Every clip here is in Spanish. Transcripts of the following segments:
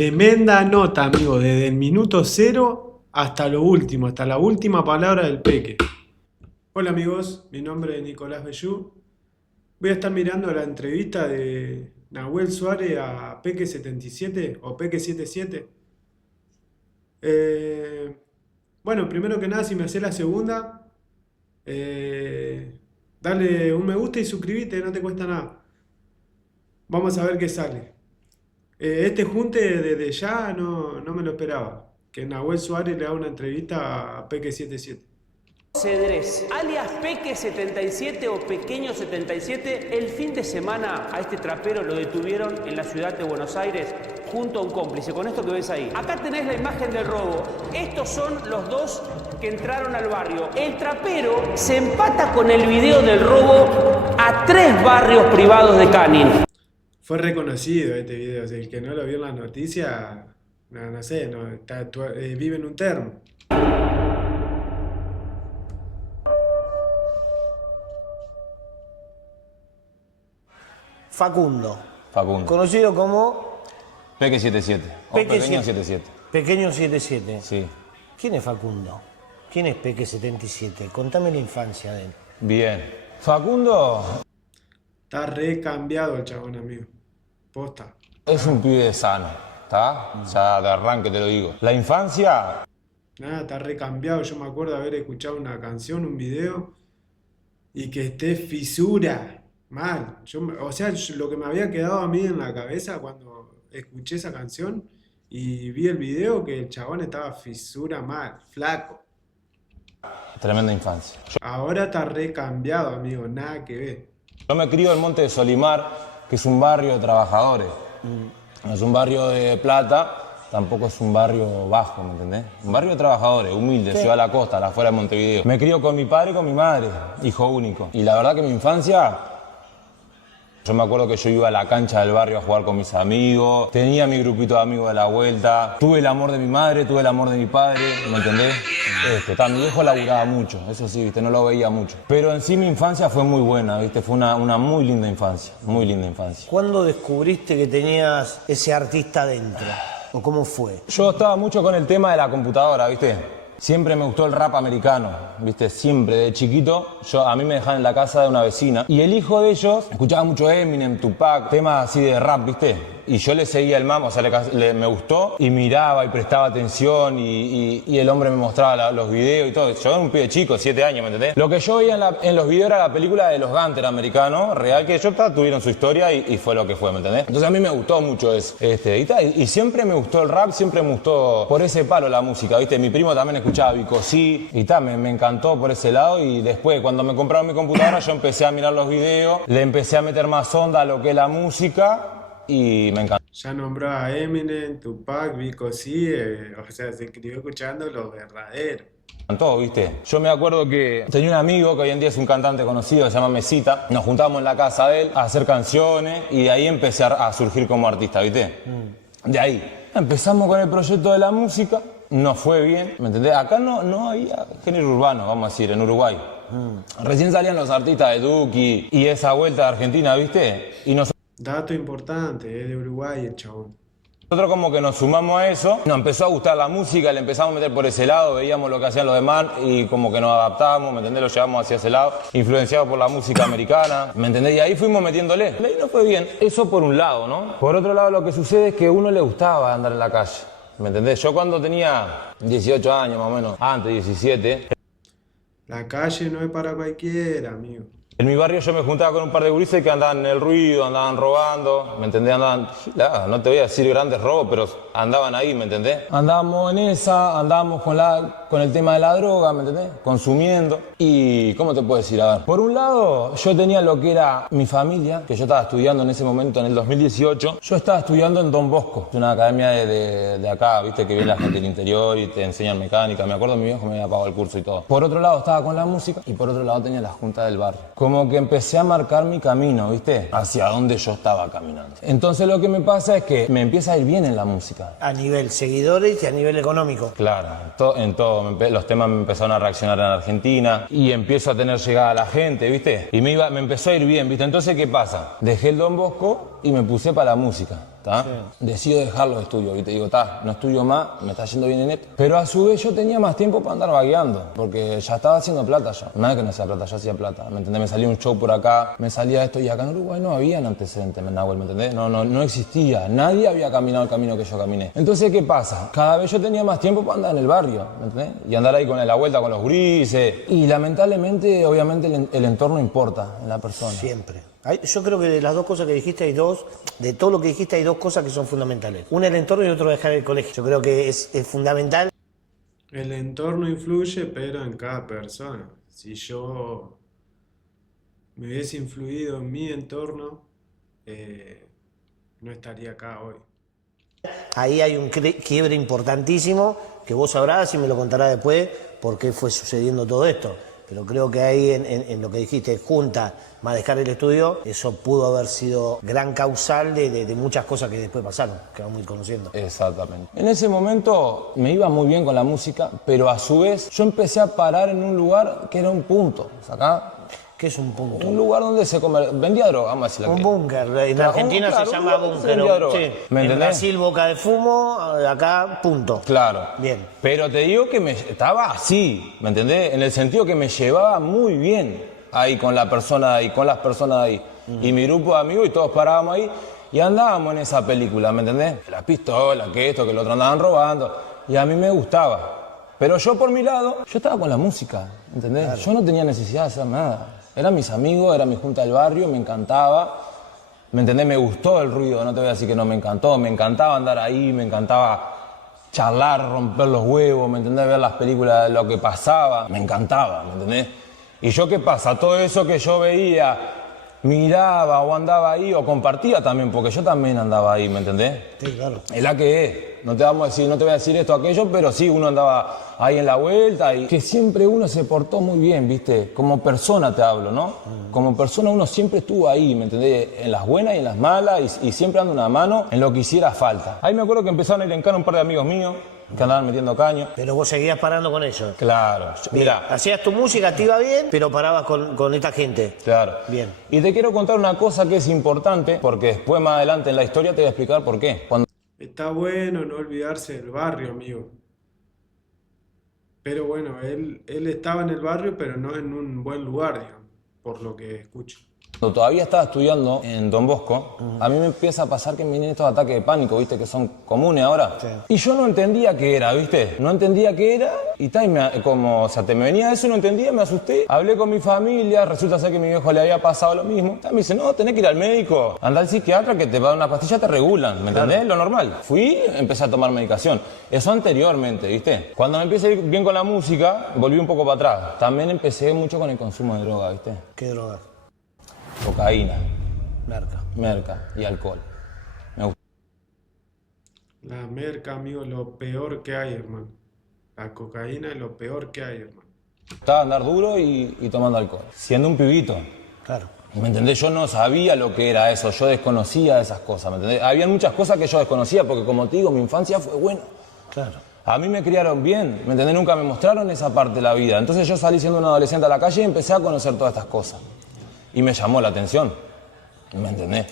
Tremenda nota, amigo, desde el minuto cero hasta lo último, hasta la última palabra del Peque. Hola amigos, mi nombre es Nicolás Bellú. Voy a estar mirando la entrevista de Nahuel Suárez a Peque 77 o Peque 77. Eh, bueno, primero que nada, si me haces la segunda, dale un me gusta y suscríbete, no te cuesta nada. Vamos a ver qué sale. Este junte desde ya no me lo esperaba. Que Nahuel Suárez le haga una entrevista a Peque 77. Cedrés, alias Peque 77 o Pequeño 77, el fin de semana a este trapero lo detuvieron en la ciudad de Buenos Aires junto a un cómplice, con esto que ves ahí. Acá tenés la imagen del robo. Estos son los dos que entraron al barrio. El trapero se empata con el video del robo a 3 barrios privados de Canning. Fue reconocido este video, o sea, el que no lo vio en las noticias, no sé, vive en un termo. Facundo, Facundo. conocido como Peque 77. O Peque Pequeño 7. 77. Pequeño 77. Sí. ¿Quién es Facundo? ¿Quién es Peque 77? Contame la infancia de él. Bien. Facundo Está recambiado el chabón, amigo. Posta. es un pibe sano, ¿está? Ya de arranque te lo digo. La infancia, Nada, está recambiado. Yo me acuerdo de haber escuchado una canción, un video, y que esté fisura. Mal. Lo que me había quedado a mí en la cabeza cuando escuché esa canción y vi el video, que el chabón estaba fisura mal, flaco. tremenda infancia. Ahora está recambiado, amigo, nada que ver. Yo me crío en Monte de Solimar, que es un barrio de trabajadores. No es un barrio de plata, tampoco es un barrio bajo, ¿me entendés? Un barrio de trabajadores, humilde, ciudad de la costa, a la afuera de Montevideo. Me crío con mi padre y con mi madre, hijo único. Y la verdad que mi infancia... Yo me acuerdo que yo iba a la cancha del barrio a jugar con mis amigos, tenía mi grupito de amigos de la vuelta, tuve el amor de mi madre, tuve el amor de mi padre, ¿me entendés? Mi viejo laburaba mucho, eso sí, ¿viste? No lo veía mucho. Pero en sí mi infancia fue muy buena, ¿viste? Fue una muy linda infancia, muy linda infancia. ¿Cuándo descubriste que tenías ese artista dentro? ¿O cómo fue? Yo estaba mucho con el tema de la computadora, ¿viste? Siempre me gustó el rap americano, ¿viste? Siempre, de chiquito, a mí me dejaban en la casa de una vecina. Y el hijo de ellos escuchaba mucho Eminem, Tupac, temas así de rap, ¿viste? Y yo le seguía el mambo, o sea, me gustó y miraba y prestaba atención y el hombre me mostraba los videos y todo. Yo era un pibe chico, 7 años, ¿me entendés? Lo que yo veía en los videos era la película de los Gangsters americanos, real, que ellos tuvieron su historia y fue lo que fue, ¿me entendés? Entonces a mí me gustó mucho eso. Y siempre me gustó el rap, siempre me gustó por ese palo la música, ¿viste? Mi primo también escuchaba Vico Sí y me encantó por ese lado. Y después, cuando me compraron mi computadora, yo empecé a mirar los videos, le empecé a meter más onda a lo que es la música. Y me encantó. Ya nombró a Eminem, Tupac, Vico Sí, o sea, se crió escuchando lo verdadero. ¿Viste? Yo me acuerdo que tenía un amigo que hoy en día es un cantante conocido, se llama Mesita. Nos juntábamos en la casa de él a hacer canciones y de ahí empecé a surgir como artista, ¿viste? De ahí. Empezamos con el proyecto de la música, nos fue bien, ¿me entendés? Acá no había género urbano, vamos a decir, en Uruguay. Recién salían los artistas de Duki y esa vuelta de Argentina, ¿viste? Y Dato importante, es de Uruguay el chabón. nosotros como que nos sumamos a eso, nos empezó a gustar la música, le empezamos a meter por ese lado, veíamos lo que hacían los demás y como que nos adaptábamos, ¿me entendés? Lo llevamos hacia ese lado, influenciados por la música americana, ¿me entendés? Y ahí fuimos metiéndole. Y ahí nos fue bien. Eso por un lado, ¿no? Por otro lado lo que sucede es que a uno le gustaba andar en la calle, ¿me entendés? Yo cuando tenía 18 años más o menos, antes 17... La calle no es para cualquiera, amigo. En mi barrio yo me juntaba con un par de gurises que andaban en el ruido, andaban robando, ¿me entendés? No te voy a decir grandes robos, pero andaban ahí, ¿me entendés? Andábamos en esa, andábamos con el tema de la droga, ¿me entendés? Consumiendo. Y, ¿cómo te puedo decir? A ver, por un lado, yo tenía lo que era mi familia, que yo estaba estudiando en ese momento, en el 2018. Yo estaba estudiando en Don Bosco, una academia de acá, ¿viste? Que viene la gente del interior y te enseñan mecánica. Me acuerdo mi viejo me había pagado el curso y todo. Por otro lado, estaba con la música y por otro lado tenía la junta del barrio. Como que empecé a marcar mi camino, ¿viste? Hacia donde yo estaba caminando. Entonces lo que me pasa es que me empieza a ir bien en la música. A nivel seguidores y a nivel económico. Claro, en todo. Los temas me empezaron a reaccionar en Argentina y empiezo a tener llegada a la gente, ¿viste? Y me empezó a ir bien, ¿viste? Entonces, ¿qué pasa? Dejé el Don Bosco y me puse para la música. ¿Tá? Decido dejar los estudios y te digo, no estudio más, me está yendo bien en esto. Pero a su vez yo tenía más tiempo para andar vagueando, porque ya estaba haciendo plata yo. Nada que no hacía plata, yo hacía plata, ¿me entendés? Me salía un show por acá, me salía esto y acá en Uruguay no había antecedentes, Nahuel, ¿me entendés? No existía, nadie había caminado el camino que yo caminé. Entonces, ¿qué pasa? Cada vez yo tenía más tiempo para andar en el barrio, ¿me entendés? Y andar ahí con la vuelta con los grises. Y lamentablemente, obviamente, el entorno importa en la persona. Siempre. Yo creo que de las dos cosas que dijiste hay dos, de todo lo que dijiste hay dos cosas que son fundamentales. Una el entorno y otro dejar el colegio. Yo creo que es fundamental. El entorno influye, pero en cada persona. Si yo me hubiese influido en mi entorno, no estaría acá hoy. Ahí hay un quiebre importantísimo que vos sabrás y me lo contarás después por qué fue sucediendo todo esto. Pero creo que ahí en lo que dijiste, junta más dejar el estudio, eso pudo haber sido gran causal de muchas cosas que después pasaron, que vamos a ir conociendo. Exactamente. En ese momento me iba muy bien con la música, pero a su vez yo empecé a parar en un lugar que era un punto. ¿Acá? ¿Qué es un punto? Un lugar donde se vendía droga, vamos a decirlo. Un búnker. En Argentina claro, se llama búnker. Sí. ¿Me entendés? En Brasil, boca de fumo, acá, punto. Claro. Bien. Pero te digo que estaba así, ¿me entendés? En el sentido que me llevaba muy bien ahí con la persona ahí, con las personas ahí. Y mi grupo de amigos y todos parábamos ahí y andábamos en esa película, ¿me entendés? La pistola, que esto, que lo otro andaban robando. Y a mí me gustaba. Pero yo por mi lado, yo estaba con la música, ¿entendés? Claro. Yo no tenía necesidad de hacer nada. Eran mis amigos, era mi junta del barrio, me encantaba. ¿Me entendés? Me gustó el ruido, no te voy a decir que no me encantó. Me encantaba andar ahí, me encantaba charlar, romper los huevos, ¿me entendés? Ver las películas, lo que pasaba. Me encantaba, ¿me entendés? Y yo, ¿qué pasa? Todo eso que yo veía, miraba o andaba ahí o compartía también, porque yo también andaba ahí, ¿me entendés? Sí, claro. Es la que es. No te voy a decir esto o aquello, pero sí, uno andaba ahí en la vuelta y que siempre uno se portó muy bien, ¿viste? Como persona te hablo, ¿no? Como persona uno siempre estuvo ahí, ¿me entendés? En las buenas y en las malas y siempre dando una mano en lo que hiciera falta. Ahí me acuerdo que empezaron a ir en cana un par de amigos míos que andaban metiendo caño. Pero vos seguías parando con ellos. Claro. Mira. Hacías tu música, te iba bien, pero parabas con esta gente. Claro. Bien. Y te quiero contar una cosa que es importante, porque después más adelante en la historia te voy a explicar por qué. Está bueno no olvidarse del barrio, amigo. Pero bueno, él estaba en el barrio, pero no en un buen lugar, digamos, por lo que escucho. Cuando todavía estaba estudiando en Don Bosco, a mí me empieza a pasar que me vienen estos ataques de pánico, ¿viste? Que son comunes ahora. Sí. Y yo no entendía qué era, ¿viste? No entendía qué era y me venía eso y no entendía, me asusté. Hablé con mi familia, resulta ser que a mi viejo le había pasado lo mismo. Me dice, no, tenés que ir al médico, anda al psiquiatra que te va a dar una pastilla, te regulan, ¿me entendés? Lo normal. Fui, empecé a tomar medicación. Eso anteriormente, ¿viste? Cuando me empecé a ir bien con la música, volví un poco para atrás. También empecé mucho con el consumo de droga, ¿viste? ¿Qué droga? Cocaína. Merca y alcohol. La merca, amigo, lo peor que hay, hermano. La cocaína es lo peor que hay, hermano. Estaba andar duro y tomando alcohol. Siendo un pibito. Claro. ¿Me entendés? Yo no sabía lo que era eso, yo desconocía esas cosas, ¿me entendés? Había muchas cosas que yo desconocía porque, como te digo, mi infancia fue buena. Claro. A mí me criaron bien, ¿me entendés? Nunca me mostraron esa parte de la vida. Entonces yo salí siendo un adolescente a la calle y empecé a conocer todas estas cosas. Y me llamó la atención, ¿me entendés?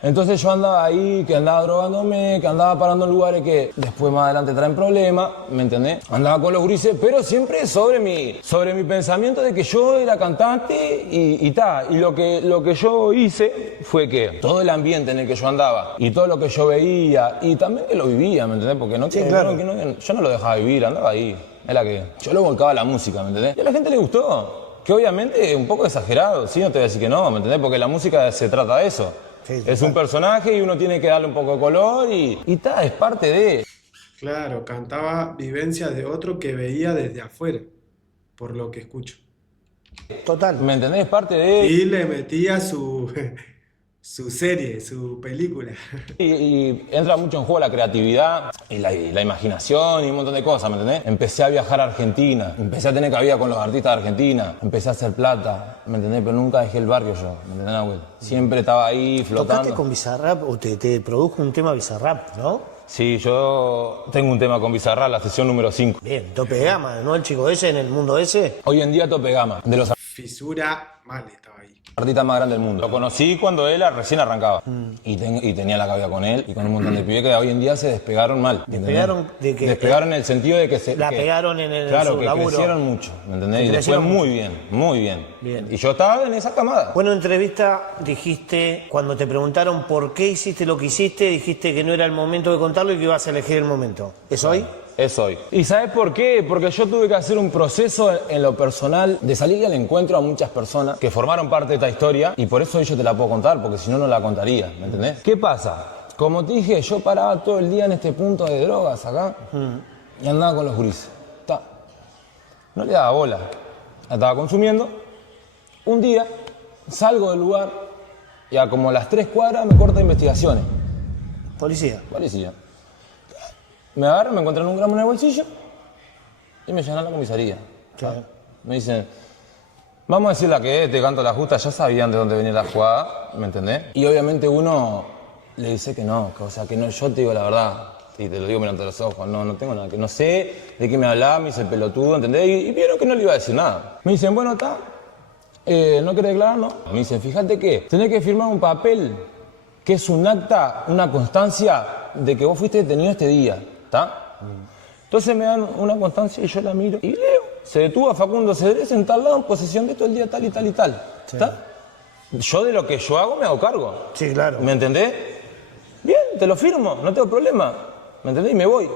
Entonces yo andaba ahí, que andaba drogándome, que andaba parando en lugares que después más adelante traen problemas, ¿me entendés? Andaba con los grises, pero siempre sobre mi pensamiento de que yo era cantante y tal. Y lo que yo hice fue que todo el ambiente en el que yo andaba y todo lo que yo veía y también que lo vivía, ¿me entendés? Porque no, sí, claro. Yo no lo dejaba vivir, andaba ahí. Es la que yo lo volcaba a la música, ¿me entendés? Y a la gente le gustó. Que obviamente es un poco exagerado, sí, no te voy a decir que no, ¿me entendés? Porque la música se trata de eso. Sí, es un personaje y uno tiene que darle un poco de color y es parte de... Claro, cantaba vivencias de otro que veía desde afuera, por lo que escucho. Total. ¿Me entendés? Es parte de... Y le metía su serie, su película. Y entra mucho en juego la creatividad y la imaginación y un montón de cosas, ¿me entendés? Empecé a viajar a Argentina, empecé a tener cabida con los artistas de Argentina, empecé a hacer plata, ¿me entendés? Pero nunca dejé el barrio yo, ¿me entendés, Nahuel? Siempre estaba ahí flotando. ¿Tocaste con Bizarrap o te produjo un tema Bizarrap, no? Sí, yo tengo un tema con Bizarrap, la sesión número 5. Bien, tope gama, ¿no? El chico ese en el mundo ese. Hoy en día tope gama. De los... Fisura, mal estaba ahí. artista más grande del mundo. Lo conocí cuando él recién arrancaba. Y tenía la cabeza con él y con un montón de pibes que hoy en día se despegaron mal. ¿Despegaron de qué? Despegaron en el sentido de que se... La pegaron en el Claro, su que laburo. crecieron mucho, ¿me entendés? Y les fue Crecieron muy bien, muy bien. Bien. Y yo estaba en esa camada. Bueno, en entrevista dijiste, cuando te preguntaron por qué hiciste lo que hiciste, dijiste que no era el momento de contarlo y que ibas a elegir el momento. ¿Es hoy? Es hoy. ¿Y sabes por qué? Porque yo tuve que hacer un proceso en lo personal de salir al encuentro a muchas personas que formaron parte de esta historia y por eso yo te la puedo contar, porque si no, no la contaría, ¿me entendés? ¿Qué pasa? Como te dije, yo paraba todo el día en este punto de drogas acá y andaba con los gurises. No le daba bola. La estaba consumiendo. Un día salgo del lugar y a como las 3 cuadras me corta investigaciones. Policía. Policía. Me agarran, me encuentran un gramo en el bolsillo y me llenan a la comisaría. Claro. Me dicen, vamos a decir la que es, te canto la justa, ya sabían de dónde venía la jugada, ¿me entendés? Y obviamente uno le dice que no, o sea, que no, yo te digo la verdad, y te lo digo mirando los ojos, no tengo nada, que no sé de qué me hablaba, me hice el pelotudo, ¿entendés? Y vieron que no le iba a decir nada. Me dicen, bueno, está, ¿no querés declarar? No. Me dicen, fíjate que tenés que firmar un papel que es un acta, una constancia de que vos fuiste detenido este día. ¿Está? Entonces me dan una constancia y yo la miro y leo. Se detuvo a Facundo Cedrés en tal lado en posesión de esto el día tal y tal y tal. ¿Está? Yo de lo que yo hago me hago cargo. Sí, claro. ¿Me entendés? Bien, te lo firmo, no tengo problema. ¿Me entendés? Y me voy.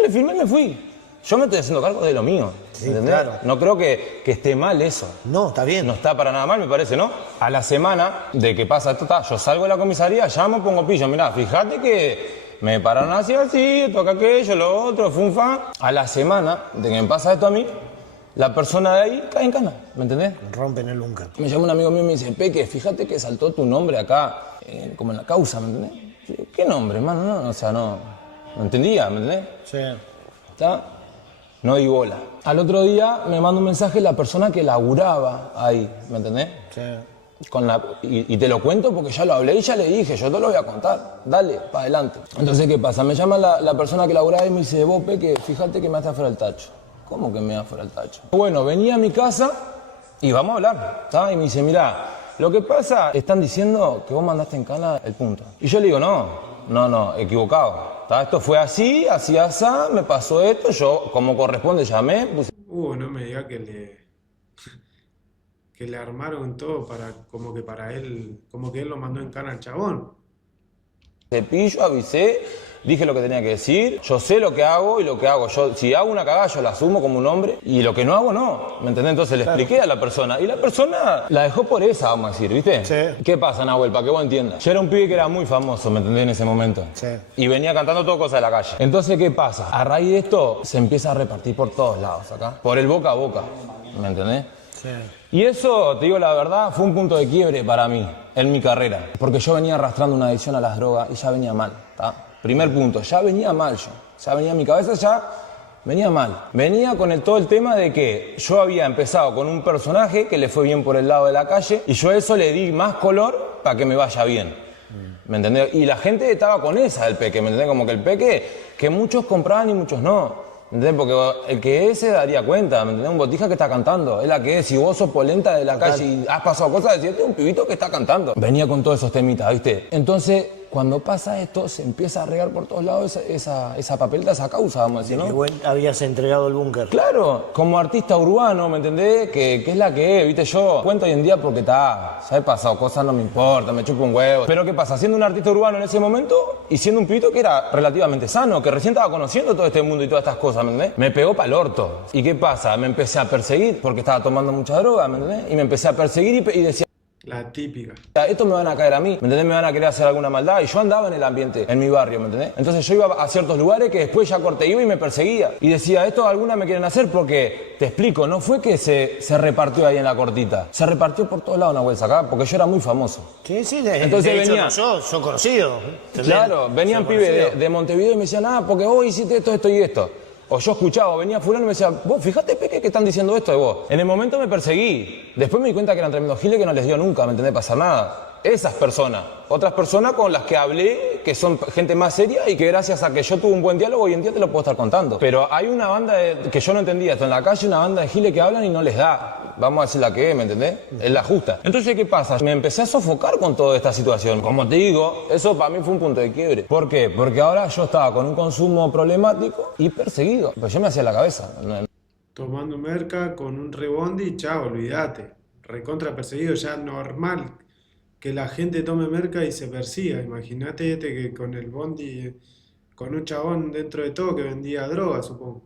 Le firmé y me fui. Yo me estoy haciendo cargo de lo mío. Sí, ¿entendés? claro. No creo que esté mal eso. No, está bien. No está para nada mal, me parece, ¿no? A la semana de que pasa esto, yo salgo de la comisaría, llamo, pongo pillo. Mirá, fíjate que me pararon así, esto, acá, aquello, lo otro, funfa. A la semana de que me pasa esto a mí, la persona de ahí cae en cana, ¿me entendés? Rompen el búnker. Me llama un amigo mío y me dice, Peque, fíjate que saltó tu nombre acá, como en la causa, ¿me entendés? ¿Qué nombre, hermano? No, o sea, no entendía, ¿me entendés? Sí. ¿Está? No di bola. Al otro día me manda un mensaje la persona que laburaba ahí, ¿me entendés? Sí. Y te lo cuento porque ya lo hablé y ya le dije, yo te lo voy a contar, dale, para adelante. Entonces, ¿qué pasa? Me llama la persona que laburaba y me dice, vos, Peque, fíjate que me hace fuera el tacho. ¿Cómo que me da fuera el tacho? Bueno, venía a mi casa y vamos a hablar, ¿sabes? Y me dice, mirá, lo que pasa, están diciendo que vos mandaste en cana el punto. Y yo le digo, no, equivocado. ¿Tá? Esto fue así, me pasó esto, yo como corresponde llamé, puse... No me diga que le armaron todo como que él lo mandó en cana al chabón. Cepillo, avisé, dije lo que tenía que decir, yo sé lo que hago y lo que hago. Yo, si hago una cagada, yo la asumo como un hombre y lo que no hago, no. ¿Me entendés? Entonces le expliqué a la persona y la persona la dejó por esa, vamos a decir, ¿viste? Sí. ¿Qué pasa, Nahuel? Para que vos entiendas. Yo era un pibe que era muy famoso, ¿me entendés? En ese momento. Sí. Y venía cantando todo cosas de la calle. Entonces, ¿qué pasa? A raíz de esto se empieza a repartir por todos lados acá. Por el boca a boca, ¿me entendés? Sí. Y eso, te digo la verdad, fue un punto de quiebre para mí, en mi carrera. Porque yo venía arrastrando una adicción a las drogas y ya venía mal, ¿tá? Primer punto, ya venía mal yo. Ya venía, mi cabeza ya venía mal. Venía con todo el tema de que yo había empezado con un personaje que le fue bien por el lado de la calle y yo a eso le di más color para que me vaya bien. ¿Me entendés? Y la gente estaba con esa del Peque, ¿me entendés? Como que el Peque, que muchos compraban y muchos no. ¿Entendés? Porque el que es se daría cuenta, ¿me entendés? Un botija que está cantando, es la que es. Si vos sos polenta de la calle y has pasado cosas, decirte un pibito que está cantando. Venía con todos esos temitas, ¿viste? Entonces, cuando pasa esto, se empieza a regar por todos lados esa papeleta, esa causa, vamos a decir, ¿no? Que vos habías entregado el búnker. Claro, como artista urbano, ¿me entendés? Que es la que es, ¿viste? Yo cuento hoy en día porque ya he pasado cosas, no me importa, me chupo un huevo. Pero ¿qué pasa? Siendo un artista urbano en ese momento y siendo un pibito que era relativamente sano, que recién estaba conociendo todo este mundo y todas estas cosas, ¿me entendés? Me pegó pa'l orto. ¿Y qué pasa? Me empecé a perseguir porque estaba tomando mucha droga, ¿me entendés? Y me empecé a perseguir y decía... La típica. Esto me van a caer a mí, ¿me entendés? Me van a querer hacer alguna maldad. Y yo andaba en el ambiente, en mi barrio, ¿me entendés? Entonces yo iba a ciertos lugares que después ya corté, iba y me perseguía. Y decía, esto alguna me quieren hacer porque, te explico, no fue que se repartió ahí en la cortita. Se repartió por todos lados una bolsa acá, porque yo era muy famoso. Sí, Entonces de hecho, venía... no, yo soy conocido. ¿entendés? Claro, venían pibes de Montevideo y me decían, porque vos hiciste esto, esto y esto. O yo escuchaba, venía fulano y me decía, vos fíjate, Peque, que están diciendo esto de vos. En el momento me perseguí. Después me di cuenta que eran tremendos giles que no les dio nunca, ¿me entendés? Pasar nada. esas personas. Otras personas con las que hablé, que son gente más seria y que gracias a que yo tuve un buen diálogo hoy en día te lo puedo estar contando. Pero hay una banda que yo no entendía esto en la calle, una banda de giles que hablan y no les da. Vamos a decir la que es, ¿me entendés? Es la justa. Entonces, ¿qué pasa? Me empecé a sofocar con toda esta situación. Como te digo, eso para mí fue un punto de quiebre. ¿Por qué? Porque ahora yo estaba con un consumo problemático y perseguido. Pues yo me hacía la cabeza. Tomando merca con un rebondi, chao, olvídate. Recontra perseguido, ya normal que la gente tome merca y se persiga. Imagínate que con el bondi, con un chabón dentro de todo que vendía droga, supongo.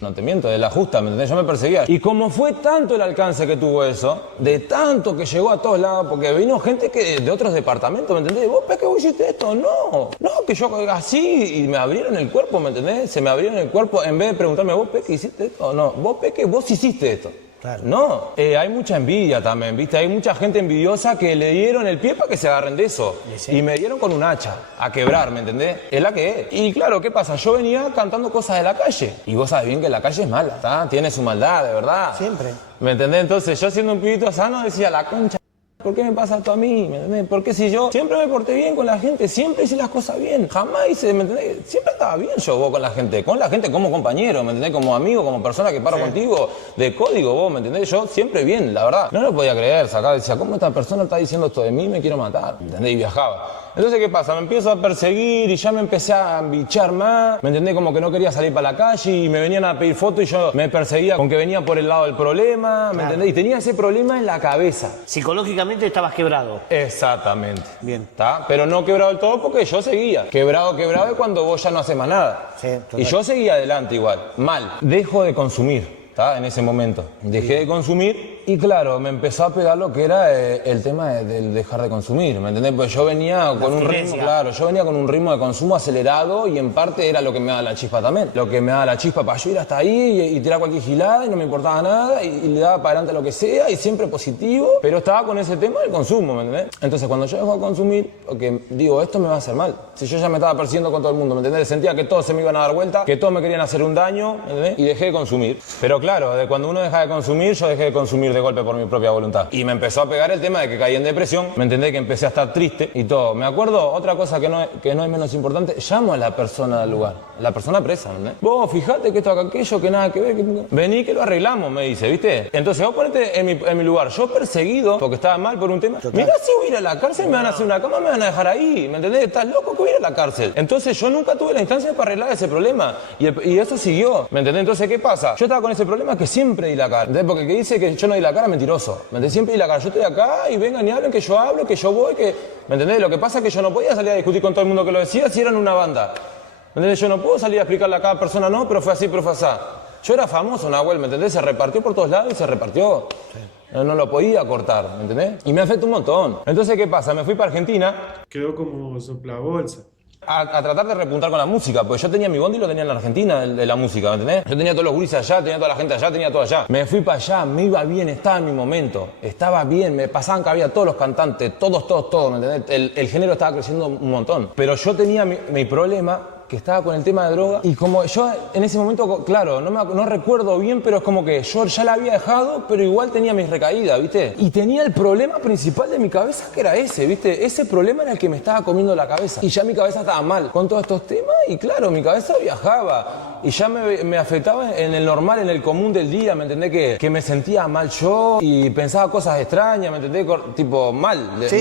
No te miento, de la justa, ¿me entendés? Yo me perseguía. Y como fue tanto el alcance que tuvo eso, de tanto que llegó a todos lados, porque vino gente de otros departamentos, ¿me entendés? ¿Vos, Peque, vos hiciste esto? No, que yo así, y me abrieron el cuerpo, ¿me entendés? Se me abrieron el cuerpo, en vez de preguntarme, ¿vos, Peque, hiciste esto? No, vos, Peque, vos hiciste esto. Claro. No, hay mucha envidia también, ¿viste? Hay mucha gente envidiosa que le dieron el pie para que se agarren de eso. Sí. Y me dieron con un hacha a quebrar, ¿me entendés? Es la que es. Y claro, ¿qué pasa? Yo venía cantando cosas de la calle. Y vos sabés bien que la calle es mala, ¿está? Tiene su maldad, de verdad. Siempre. ¿Me entendés? Entonces yo siendo un pibito sano decía, la concha, ¿por qué me pasa esto a mí? ¿Me entendés? Porque si yo siempre me porté bien con la gente, siempre hice las cosas bien, jamás hice, ¿me entendés? Siempre estaba bien yo vos con la gente como compañero, ¿me entendés? Como amigo, como persona que paro contigo, de código vos, ¿me entendés? Yo siempre bien, la verdad. No lo podía creer, sacaba, decía, ¿cómo esta persona está diciendo esto de mí? Me quiero matar, ¿me entendés? Y viajaba. Entonces, ¿qué pasa? Me empiezo a perseguir y ya me empecé a bichar más, ¿me entendés? Como que no quería salir para la calle y me venían a pedir fotos y yo me perseguía con que venía por el lado del problema, ¿me entendés? Y tenía ese problema en la cabeza. Psicológicamente estabas quebrado. Exactamente. Bien. ¿Está? Pero no quebrado del todo porque yo seguía. Quebrado es cuando vos ya no haces más nada. Sí, total. Y yo seguía adelante igual. Mal. Dejo de consumir. ¿Está? En ese momento. Dejé de consumir y claro, me empezó a pegar lo que era el tema del dejar de consumir, ¿me entendés? Pues yo venía con un ritmo, claro, yo venía con un ritmo de consumo acelerado y en parte era lo que me daba la chispa también. Lo que me daba la chispa para yo ir hasta ahí y tirar cualquier gilada y no me importaba nada y le daba para adelante lo que sea y siempre positivo, pero estaba con ese tema del consumo, ¿me entendés? Entonces cuando yo dejo de consumir, porque digo, esto me va a hacer mal. Si yo ya me estaba persiguiendo con todo el mundo, ¿me entendés? Sentía que todos se me iban a dar vuelta, que todos me querían hacer un daño, ¿me entendés? Y dejé de consumir. Pero claro, de cuando uno deja de consumir, yo dejé de consumir de golpe por mi propia voluntad. Y me empezó a pegar el tema de que caí en depresión, ¿me entendés? Que empecé a estar triste y todo. Me acuerdo, otra cosa que no es menos importante, llamo a la persona del lugar, la persona presa, ¿no? Vos fijate que esto acá, aquello, que nada que ver, vení que lo arreglamos, me dice, ¿viste? Entonces vos ponete en mi lugar, yo perseguido, porque estaba mal por un tema. Mirá, si voy a ir a la cárcel, me van a hacer una cama, me van a dejar ahí, ¿me entendés? Estás loco que voy a ir a la cárcel. Entonces yo nunca tuve la instancia para arreglar ese problema y eso siguió, ¿me entendés? Entonces, ¿qué pasa? Yo estaba con ese problema que siempre di la cara, ¿entendés? Porque el que dice que yo no di la cara es mentiroso, ¿me entendés? Siempre di la cara, yo estoy acá y vengan y hablen que yo hablo, que yo voy, que... ¿Me entendés? Lo que pasa es que yo no podía salir a discutir con todo el mundo que lo decía si eran una banda. ¿Me entendés? Yo no puedo salir a explicarle a cada persona, no, pero fue así, pero fue así. Yo era famoso, Nahuel, ¿me entendés? Se repartió por todos lados y se repartió. Sí. No lo podía cortar, ¿me entendés? Y me afectó un montón. Entonces, ¿qué pasa? Me fui para Argentina. Quedó como soplabolsa. A tratar de repuntar con la música, porque yo tenía mi bondi y lo tenía en la Argentina, de la música, ¿me entendés? Yo tenía todos los gurises allá, tenía toda la gente allá, tenía todo allá. Me fui para allá, me iba bien, estaba en mi momento, estaba bien, me pasaban que había todos los cantantes, todos, ¿me entendés? El género estaba creciendo un montón. Pero yo tenía mi problema, que estaba con el tema de droga, y como yo en ese momento, claro, no recuerdo bien, pero es como que yo ya la había dejado, pero igual tenía mis recaídas, ¿viste? Y tenía el problema principal de mi cabeza, que era ese, ¿viste? Ese problema era el que me estaba comiendo la cabeza, y ya mi cabeza estaba mal con todos estos temas, y claro, mi cabeza viajaba, y ya me afectaba en el normal, en el común del día, ¿me entendés? Que me sentía mal yo, y pensaba cosas extrañas, ¿me entendés? Tipo, mal, sí,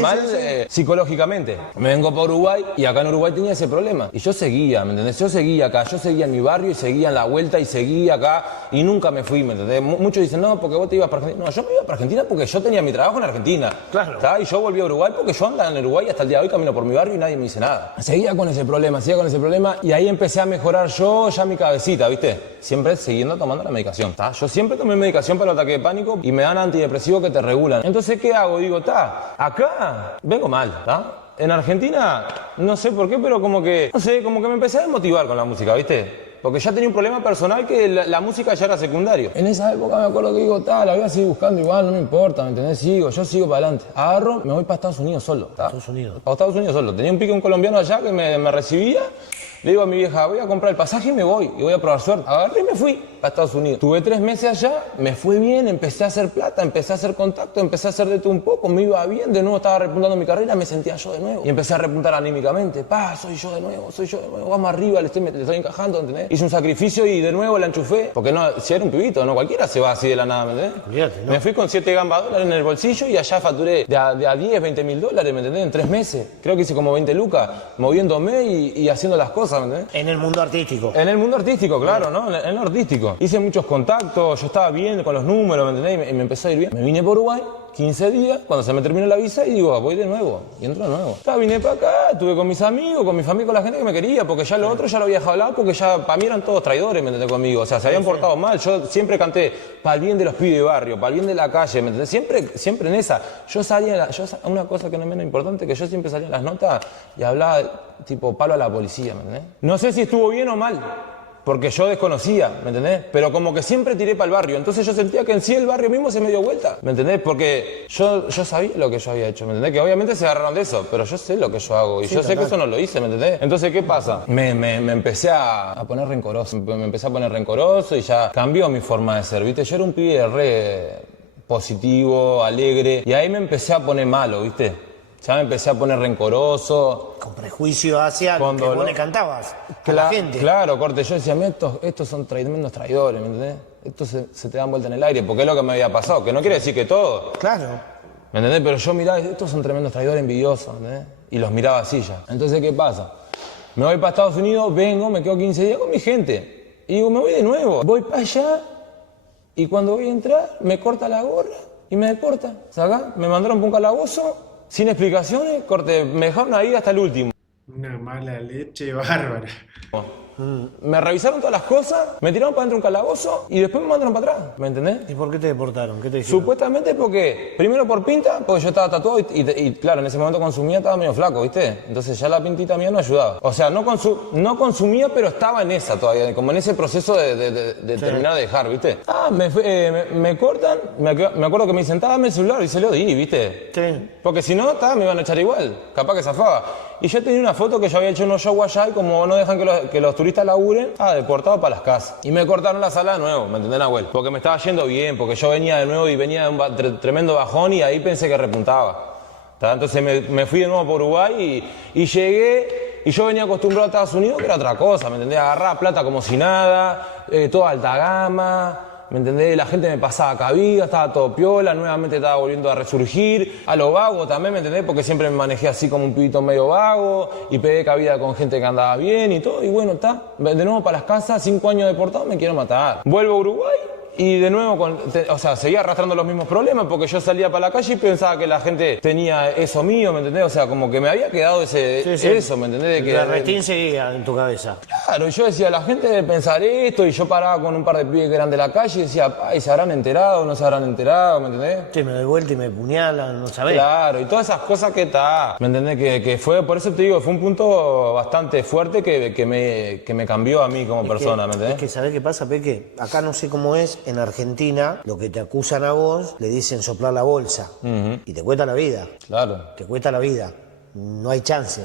psicológicamente. Me vengo para Uruguay, y acá en Uruguay tenía ese problema, y yo seguía, ¿me entendés? Yo seguía acá, yo seguía en mi barrio y seguía en la vuelta y seguía acá y nunca me fui, ¿me entendés? Muchos dicen, no, porque vos te ibas para Argentina. No, yo me iba para Argentina porque yo tenía mi trabajo en Argentina. Claro. ¿Tá? Y yo volví a Uruguay porque yo andaba en Uruguay hasta el día de hoy, camino por mi barrio y nadie me dice nada. Seguía con ese problema y ahí empecé a mejorar yo ya mi cabecita, ¿viste? Siempre siguiendo tomando la medicación, ¿tá? Yo siempre tomé medicación para el ataque de pánico y me dan antidepresivos que te regulan. Entonces, ¿qué hago? Digo, acá vengo mal, ¿tá? En Argentina, no sé por qué, pero como que me empecé a desmotivar con la música, ¿viste? Porque ya tenía un problema personal que la música ya era secundario. En esa época me acuerdo que digo, la voy a seguir buscando igual, no me importa, ¿me entendés? Yo sigo para adelante. Agarro, me voy para Estados Unidos solo. Estados Unidos. A Estados Unidos solo. Tenía un pique un colombiano allá que me recibía. Le digo a mi vieja, voy a comprar el pasaje y me voy. Y voy a probar suerte. Agarré y me fui a Estados Unidos. Tuve 3 meses allá, me fue bien, empecé a hacer plata, empecé a hacer contacto, empecé a hacer de todo un poco, me iba bien, de nuevo estaba repuntando mi carrera, me sentía yo de nuevo. Y empecé a repuntar anímicamente, soy yo de nuevo, vamos arriba, le estoy encajando, ¿entendés? Hice un sacrificio y de nuevo la enchufé, porque no, si era un pibito, no cualquiera se va así de la nada, ¿me entendés? Olvídate, ¿no? Me fui con 7 gambas dólares en el bolsillo y allá facturé de a 10, 20 mil dólares, ¿me entendés? En 3 meses. Creo que hice como 20 lucas, moviéndome y haciendo las cosas, ¿me entendés? En el mundo artístico. En el mundo artístico, claro, ¿no? En lo artístico. Hice muchos contactos, yo estaba bien con los números, ¿me entendés? Y me empezó a ir bien. Me vine por Uruguay, 15 días, cuando se me terminó la visa, y digo, voy de nuevo. Y entro de nuevo. Vine para acá, estuve con mis amigos, con mi familia, con la gente que me quería, porque ya lo otro ya lo había dejado al lado, porque ya para mí eran todos traidores, ¿me entendés? Conmigo. O sea, se habían portado mal. Yo siempre canté para el bien de los pibes de barrio, para el bien de la calle, ¿me entendés? Siempre en esa. Yo salía, una cosa que no es menos importante, que yo siempre salía en las notas y hablaba tipo palo a la policía, ¿me entendés? No sé si estuvo bien o mal. Porque yo desconocía, ¿me entendés? Pero como que siempre tiré para el barrio. Entonces yo sentía que en sí el barrio mismo se me dio vuelta, ¿me entendés? Porque yo sabía lo que yo había hecho, ¿me entendés? Que obviamente se agarraron de eso, pero yo sé lo que yo hago y sí, yo sé que eso no lo hice, ¿me entendés? Entonces, ¿qué pasa? Me empecé a poner rencoroso, y ya cambió mi forma de ser, ¿viste? Yo era un pibe re positivo, alegre, y ahí me empecé a poner malo, ¿viste? Ya me empecé a poner rencoroso. Con prejuicio hacia lo que vos le cantabas a la gente. Claro, corte. Yo decía, estos son tremendos traidores, ¿me entendés? Estos se te dan vuelta en el aire, porque es lo que me había pasado. Que no quiere decir que todo. Claro. ¿Me entendés? Pero yo miraba, estos son tremendos traidores envidiosos, ¿me entendés? Y los miraba así ya. Entonces, ¿qué pasa? Me voy para Estados Unidos, vengo, me quedo 15 días con mi gente. Y digo, me voy de nuevo. Voy para allá y cuando voy a entrar, me corta la gorra y me deporta. ¿Sacá? Me mandaron para un calabozo. Sin explicaciones, corte, me dejaron ahí hasta el último. Una mala leche bárbara. Me revisaron todas las cosas, me tiraron para dentro de un calabozo y después me mandaron para atrás, ¿me entendés? ¿Y por qué te deportaron? ¿Qué te hicieron? Supuestamente porque, primero por pinta, porque yo estaba tatuado y claro, en ese momento consumía, estaba medio flaco, ¿viste? Entonces ya la pintita mía no ayudaba. O sea, no consumía, pero estaba en esa todavía, como en ese proceso de terminar de dejar, ¿viste? Me cortan, me acuerdo que me dicen, dame el celular y se lo di, ¿viste? Sí. Porque si no, me iban a echar igual, capaz que zafaba. Y yo tenía una foto que yo había hecho unos shows allá y como no dejan que los turistas laburen, deportado para las casas. Y me cortaron la sala de nuevo, ¿me entendés, Nahuel? Porque me estaba yendo bien, porque yo venía de nuevo y venía de un tremendo bajón y ahí pensé que repuntaba. Entonces me fui de nuevo por Uruguay y llegué y yo venía acostumbrado a Estados Unidos, que era otra cosa, ¿me entendés? Agarraba plata como si nada, toda alta gama. ¿Me entendés? La gente me pasaba cabida, estaba todo piola, nuevamente estaba volviendo a resurgir. A lo vago también, ¿me entendés? Porque siempre me manejé así como un pibito medio vago y pegué cabida con gente que andaba bien y todo. Y bueno, de nuevo para las casas, 5 años deportado, me quiero matar. Vuelvo a Uruguay. Y de nuevo, seguía arrastrando los mismos problemas porque yo salía para la calle y pensaba que la gente tenía eso mío, ¿me entendés? O sea, como que me había quedado eso, ¿me entendés? La retín seguía en tu cabeza. Claro, yo decía, la gente debe pensar esto y yo paraba con un par de pibes que eran de la calle y decía, ¿y se habrán enterado no se habrán enterado? ¿Me entendés? Sí, me doy vuelta y me puñalan, no sabés. Claro, y todas esas cosas que ¿me entendés? Que fue, por eso te digo, fue un punto bastante fuerte que me cambió a mí como persona, ¿me entendés? Es que, ¿sabés qué pasa, Peque? Acá no sé cómo es. En Argentina, lo que te acusan a vos, le dicen soplar la bolsa. Y te cuesta la vida. Claro. Te cuesta la vida. No hay chance.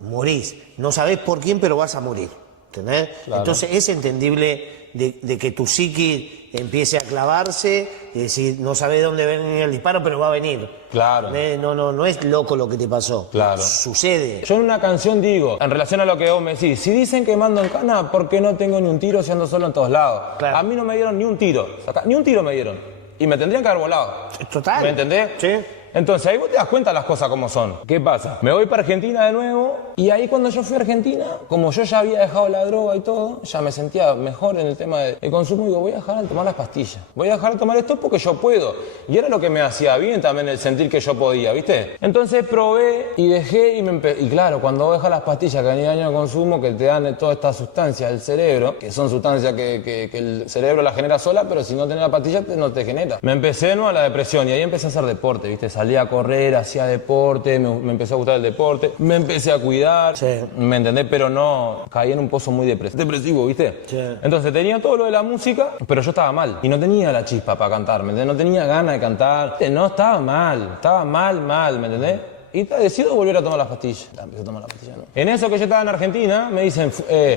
Morís. No sabés por quién, pero vas a morir. ¿Entendés? Claro. Entonces es entendible de que tu psiqui empiece a clavarse y decir, no sabés dónde viene el disparo, pero va a venir. Claro. No es loco lo que te pasó. Claro. Sucede. Yo en una canción digo, en relación a lo que vos me decís, si dicen que mando en cana, ¿por qué no tengo ni un tiro si ando solo en todos lados? Claro. A mí no me dieron ni un tiro. Ni un tiro me dieron. Y me tendrían que haber volado. Total. ¿Me entendés? Sí. Entonces ahí vos te das cuenta las cosas como son. ¿Qué pasa? Me voy para Argentina de nuevo y ahí cuando yo fui a Argentina, como yo ya había dejado la droga y todo, ya me sentía mejor en el tema de consumo y digo, voy a dejar de tomar las pastillas. Voy a dejar de tomar esto porque yo puedo. Y era lo que me hacía bien también el sentir que yo podía, ¿viste? Entonces probé y dejé y claro, cuando vos dejas las pastillas que venía año de consumo, que te dan toda esta sustancia del cerebro, que son sustancias que el cerebro la genera sola, pero si no tenés la pastilla no te genera. Me empecé a la depresión y ahí empecé a hacer deporte, ¿viste? Salía a correr, hacía deporte, me empezó a gustar el deporte, me empecé a cuidar, sí. ¿Me entendés? Pero no, caí en un pozo muy depresivo, ¿viste? Sí. Entonces tenía todo lo de la música, pero yo estaba mal y no tenía la chispa para cantar, ¿me entendés? No tenía ganas de cantar, no, estaba mal, ¿me entendés? Y decido volver a tomar las pastillas. Empecé a tomar las pastillas, ¿no? En eso que yo estaba en Argentina, me dicen,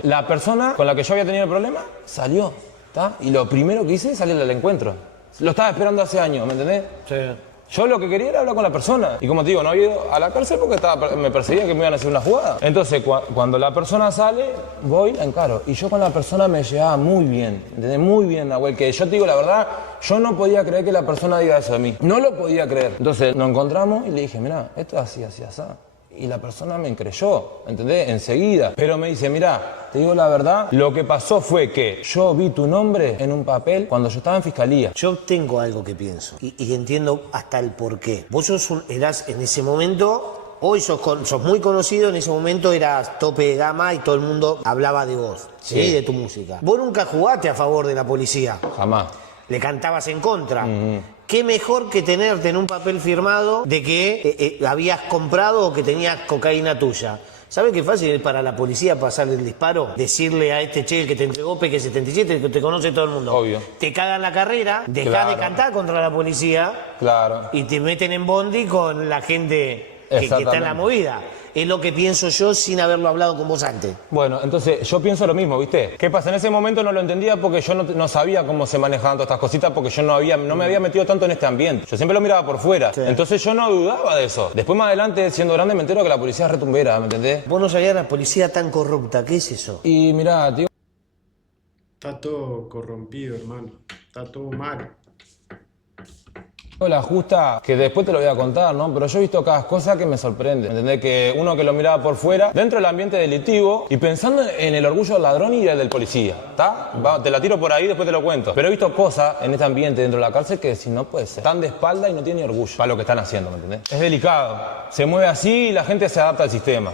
la persona con la que yo había tenido el problema salió. ¿está? Y lo primero que hice es salir al encuentro. Lo estaba esperando hace años, ¿me entendés? Sí. Yo lo que quería era hablar con la persona. Y como te digo, no había ido a la cárcel porque me perseguía que me iban a hacer una jugada. Entonces, cuando la persona sale, voy, la encaro. Y yo con la persona me llevaba muy bien, ¿entendés? Muy bien, Nahuel. Que yo te digo la verdad, yo no podía creer que la persona diga eso de mí. No lo podía creer. Entonces, nos encontramos y le dije, mirá, esto es así, así, así. Y la persona me creyó, ¿entendés? Enseguida. Pero me dice, mirá, te digo la verdad, lo que pasó fue que yo vi tu nombre en un papel cuando yo estaba en fiscalía. Yo tengo algo que pienso y entiendo hasta el porqué. Vos eras en ese momento, hoy sos muy conocido, en ese momento eras tope de gama y todo el mundo hablaba de vos, ¿sí? De tu música. Vos nunca jugaste a favor de la policía. Jamás. Le cantabas en contra. ¿Qué mejor que tenerte en un papel firmado de que habías comprado o que tenías cocaína tuya? ¿Sabes qué fácil es para la policía pasarle el disparo? Decirle a este che, el que te entregó Peque 77, el que te conoce todo el mundo. Obvio. Te cagan la carrera, dejás de cantar contra la policía. Claro. Y te meten en bondi con la gente que está en la movida. Es lo que pienso yo sin haberlo hablado con vos antes. Bueno, entonces yo pienso lo mismo, ¿viste? ¿Qué pasa? En ese momento no lo entendía porque yo no sabía cómo se manejaban todas estas cositas porque yo no me había metido tanto en este ambiente. Yo siempre lo miraba por fuera. Sí. Entonces yo no dudaba de eso. Después más adelante, siendo grande, me entero que la policía es retumbera, ¿me entendés? Vos no sabías la policía tan corrupta, ¿qué es eso? Y mirá, tío. Está todo corrompido, hermano. Está todo mal. La justa, que después te lo voy a contar, ¿no? Pero yo he visto cada cosa que me sorprende, ¿entendés? Que uno que lo miraba por fuera, dentro del ambiente delictivo, y pensando en el orgullo del ladrón y el del policía, ¿está? Te la tiro por ahí, después te lo cuento. Pero he visto cosas en este ambiente dentro de la cárcel que si no puede ser. Están de espalda y no tienen orgullo para lo que están haciendo, ¿me entendés? Es delicado. Se mueve así y la gente se adapta al sistema.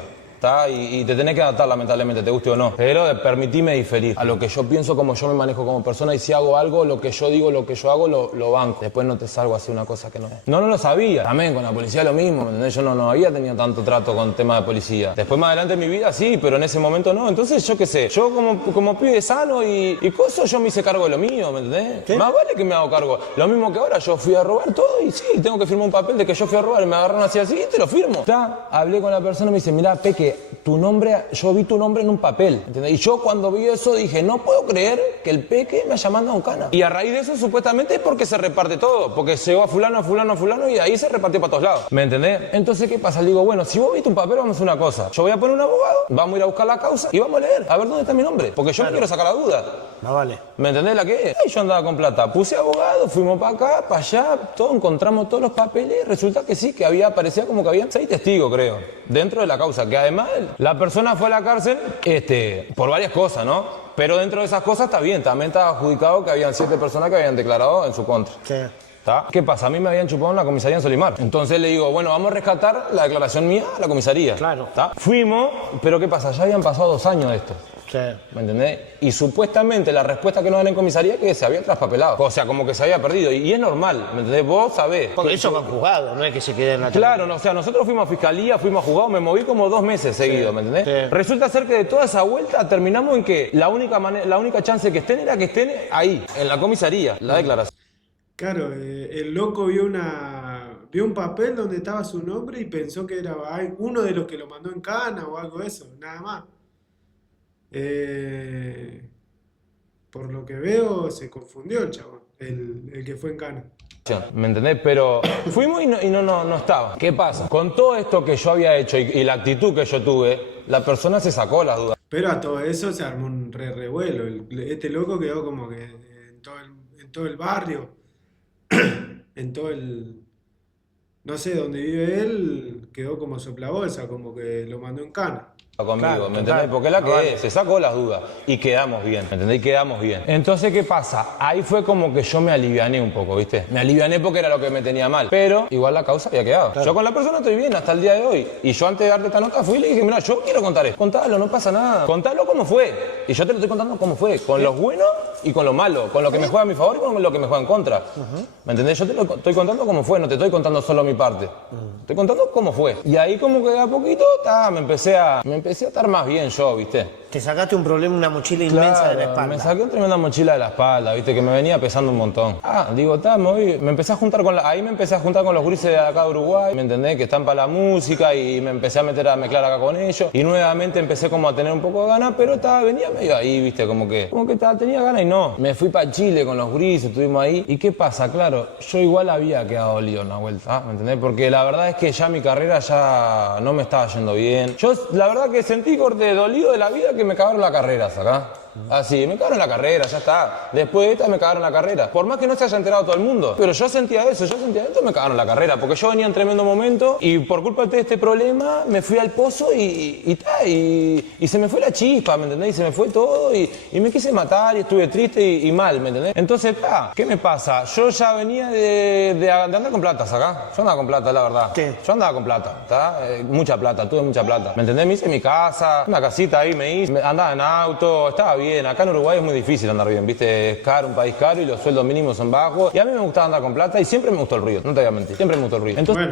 Y te tenés que adaptar, lamentablemente, te guste o no. Pero permitime diferir a lo que yo pienso, como yo me manejo como persona, y si hago algo, lo que yo digo, lo que yo hago, lo banco. Después no te salgo a hacer una cosa que no es. No lo sabía. También con la policía lo mismo, ¿me entendés? Yo no había tenido tanto trato con temas de policía. Después más adelante en mi vida sí, pero en ese momento no. Entonces yo qué sé, yo como pibe sano y cosas, yo me hice cargo de lo mío, ¿me entendés? ¿Sí? Más vale que me hago cargo. Lo mismo que ahora, yo fui a robar todo y sí, tengo que firmar un papel de que yo fui a robar y me agarraron así y te lo firmo. Ya, hablé con la persona y me dice, mirá, Peque, tu nombre, yo vi tu nombre en un papel, ¿entendés? Y yo cuando vi eso dije, no puedo creer que el Peque me haya mandado un cana. Y a raíz de eso supuestamente es porque se reparte todo, porque llegó a fulano, y de ahí se repartió para todos lados, ¿me entendés? Entonces, ¿qué pasa? Le digo, bueno, si vos viste un papel, vamos a hacer una cosa. Yo voy a poner un abogado, vamos a ir a buscar la causa y vamos a leer, a ver dónde está mi nombre, porque yo me quiero sacar la duda. No vale. ¿Me entendés la que es? Y yo andaba con plata, puse abogado, fuimos para acá, para allá, todo, encontramos todos los papeles, resulta que sí, que parecía como que había 6 testigos, creo, dentro de la causa, que además la persona fue a la cárcel por varias cosas, ¿no? Pero dentro de esas cosas está bien, también estaba adjudicado que habían 7 personas que habían declarado en su contra. Sí. ¿Tá? ¿Qué pasa? A mí me habían chupado en la comisaría en Solimar. Entonces le digo, bueno, vamos a rescatar la declaración mía a la comisaría. Claro. ¿Tá? Fuimos, pero ¿qué pasa? Ya habían pasado 2 años de esto. Sí. ¿Me entendés? Y supuestamente la respuesta que nos dan en comisaría es que se había traspapelado. O sea, como que se había perdido. Y es normal, ¿me entendés? Vos sabés. Porque eso va juzgado, no es que se quede en la... Claro, no, o sea, nosotros fuimos a fiscalía, fuimos a juzgado, me moví como 2 meses seguidos, ¿me entendés? Sí. Resulta ser que de toda esa vuelta terminamos en que la única chance que estén era que estén ahí, en la comisaría, la declaración. Claro, el loco vio un papel donde estaba su nombre y pensó que era uno de los que lo mandó en cana o algo de eso, nada más. Por lo que veo, se confundió el chabón, el que fue en cana. ¿Me entendés? Pero fuimos y no estaba. ¿Qué pasa? Con todo esto que yo había hecho y la actitud que yo tuve, la persona se sacó las dudas. Pero a todo eso se armó un revuelo. Este loco quedó como que en todo el barrio, en todo el... No sé, donde vive él, quedó como soplabolsa, como que lo mandó en cana. Conmigo, claro, ¿me entendés? Porque es la que es, se sacó las dudas y quedamos bien, ¿me entendés? Quedamos bien. Entonces, ¿qué pasa? Ahí fue como que yo me aliviané un poco, ¿viste? Me aliviané porque era lo que me tenía mal, pero igual la causa había quedado. Claro. Yo con la persona estoy bien hasta el día de hoy. Y yo antes de darte esta nota fui y le dije, mira, yo quiero contar esto. Contalo, no pasa nada. Contalo como fue. Y yo te lo estoy contando como fue, con los buenos y con lo malo, con lo que me juega a mi favor y con lo que me juega en contra. ¿Me entendés? Yo te lo estoy contando como fue, no te estoy contando solo mi parte. Estoy contando cómo fue. Y ahí como que de a poquito me empecé a estar más bien yo, ¿viste? Te sacaste un problema, una mochila inmensa de la espalda. Me saqué una tremenda mochila de la espalda, ¿viste? Que me venía pesando un montón. Me empecé a juntar ahí me empecé a juntar con los gurises de acá de Uruguay, ¿me entendés? Que están para la música y me empecé a mezclar acá con ellos. Y nuevamente empecé como a tener un poco de ganas, pero venía medio ahí, ¿viste? Como que tenía ganas y no. Me fui para Chile con los grises, estuvimos ahí. ¿Y qué pasa? Claro, yo igual había quedado dolido en la vuelta, ¿me entendés? Porque la verdad es que ya mi carrera ya no me estaba yendo bien. Yo la verdad que sentí corte dolido de la vida que me cagaron la carrera, ¿sacá? Así, me cagaron la carrera, ya está. Después de esta me cagaron la carrera. Por más que no se haya enterado todo el mundo. Pero yo sentía eso, me cagaron la carrera. Porque yo venía en tremendo momento y por culpa de este problema me fui al pozo y se me fue la chispa, ¿me entendés? Y se me fue todo y me quise matar y estuve triste y mal, ¿me entendés? Entonces, ¿qué me pasa? Yo ya venía de andar con plata, ¿sacá? Yo andaba con plata, la verdad. ¿Qué? Yo andaba con plata, ¿está? Mucha plata, tuve mucha plata. ¿Me entendés? Me hice mi casa, una casita ahí me hice, andaba en auto, estaba bien. Acá en Uruguay es muy difícil andar bien, ¿viste? Es caro, un país caro y los sueldos mínimos son bajos. Y a mí me gustaba andar con plata y siempre me gustó el ruido, no te voy a mentir, siempre me gustó el ruido. Entonces,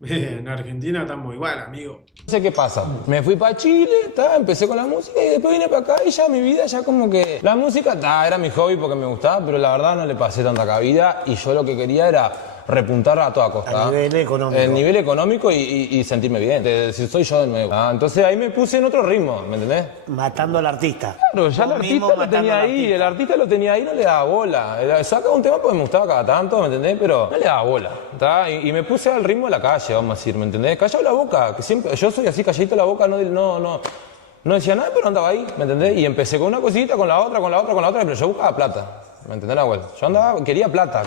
Bueno, en Argentina estamos igual, amigo. no sé qué pasa. Me fui para Chile, empecé con la música y después vine para acá y ya mi vida ya como que... La música era mi hobby porque me gustaba, pero la verdad no le pasé tanta cabida y yo lo que quería era repuntar a toda costa. A nivel económico. El nivel económico y sentirme bien, de decir soy yo de nuevo. Entonces ahí me puse en otro ritmo, ¿me entendés? Matando al artista. Claro, ya el Vos mismo artista lo matando tenía al ahí, artista. el artista lo tenía ahí, no le daba bola. Sacaba un tema porque me gustaba cada tanto, ¿me entendés? Pero no le daba bola, ¿tá? Y me puse al ritmo de la calle, vamos a decir, ¿me entendés? Callado la boca, que siempre, yo soy así, calladito la boca, no decía nada, pero andaba ahí, ¿me entendés? Y empecé con una cosita, con la otra, pero yo buscaba plata, ¿me entendés la vuelta? Yo andaba, quería plata.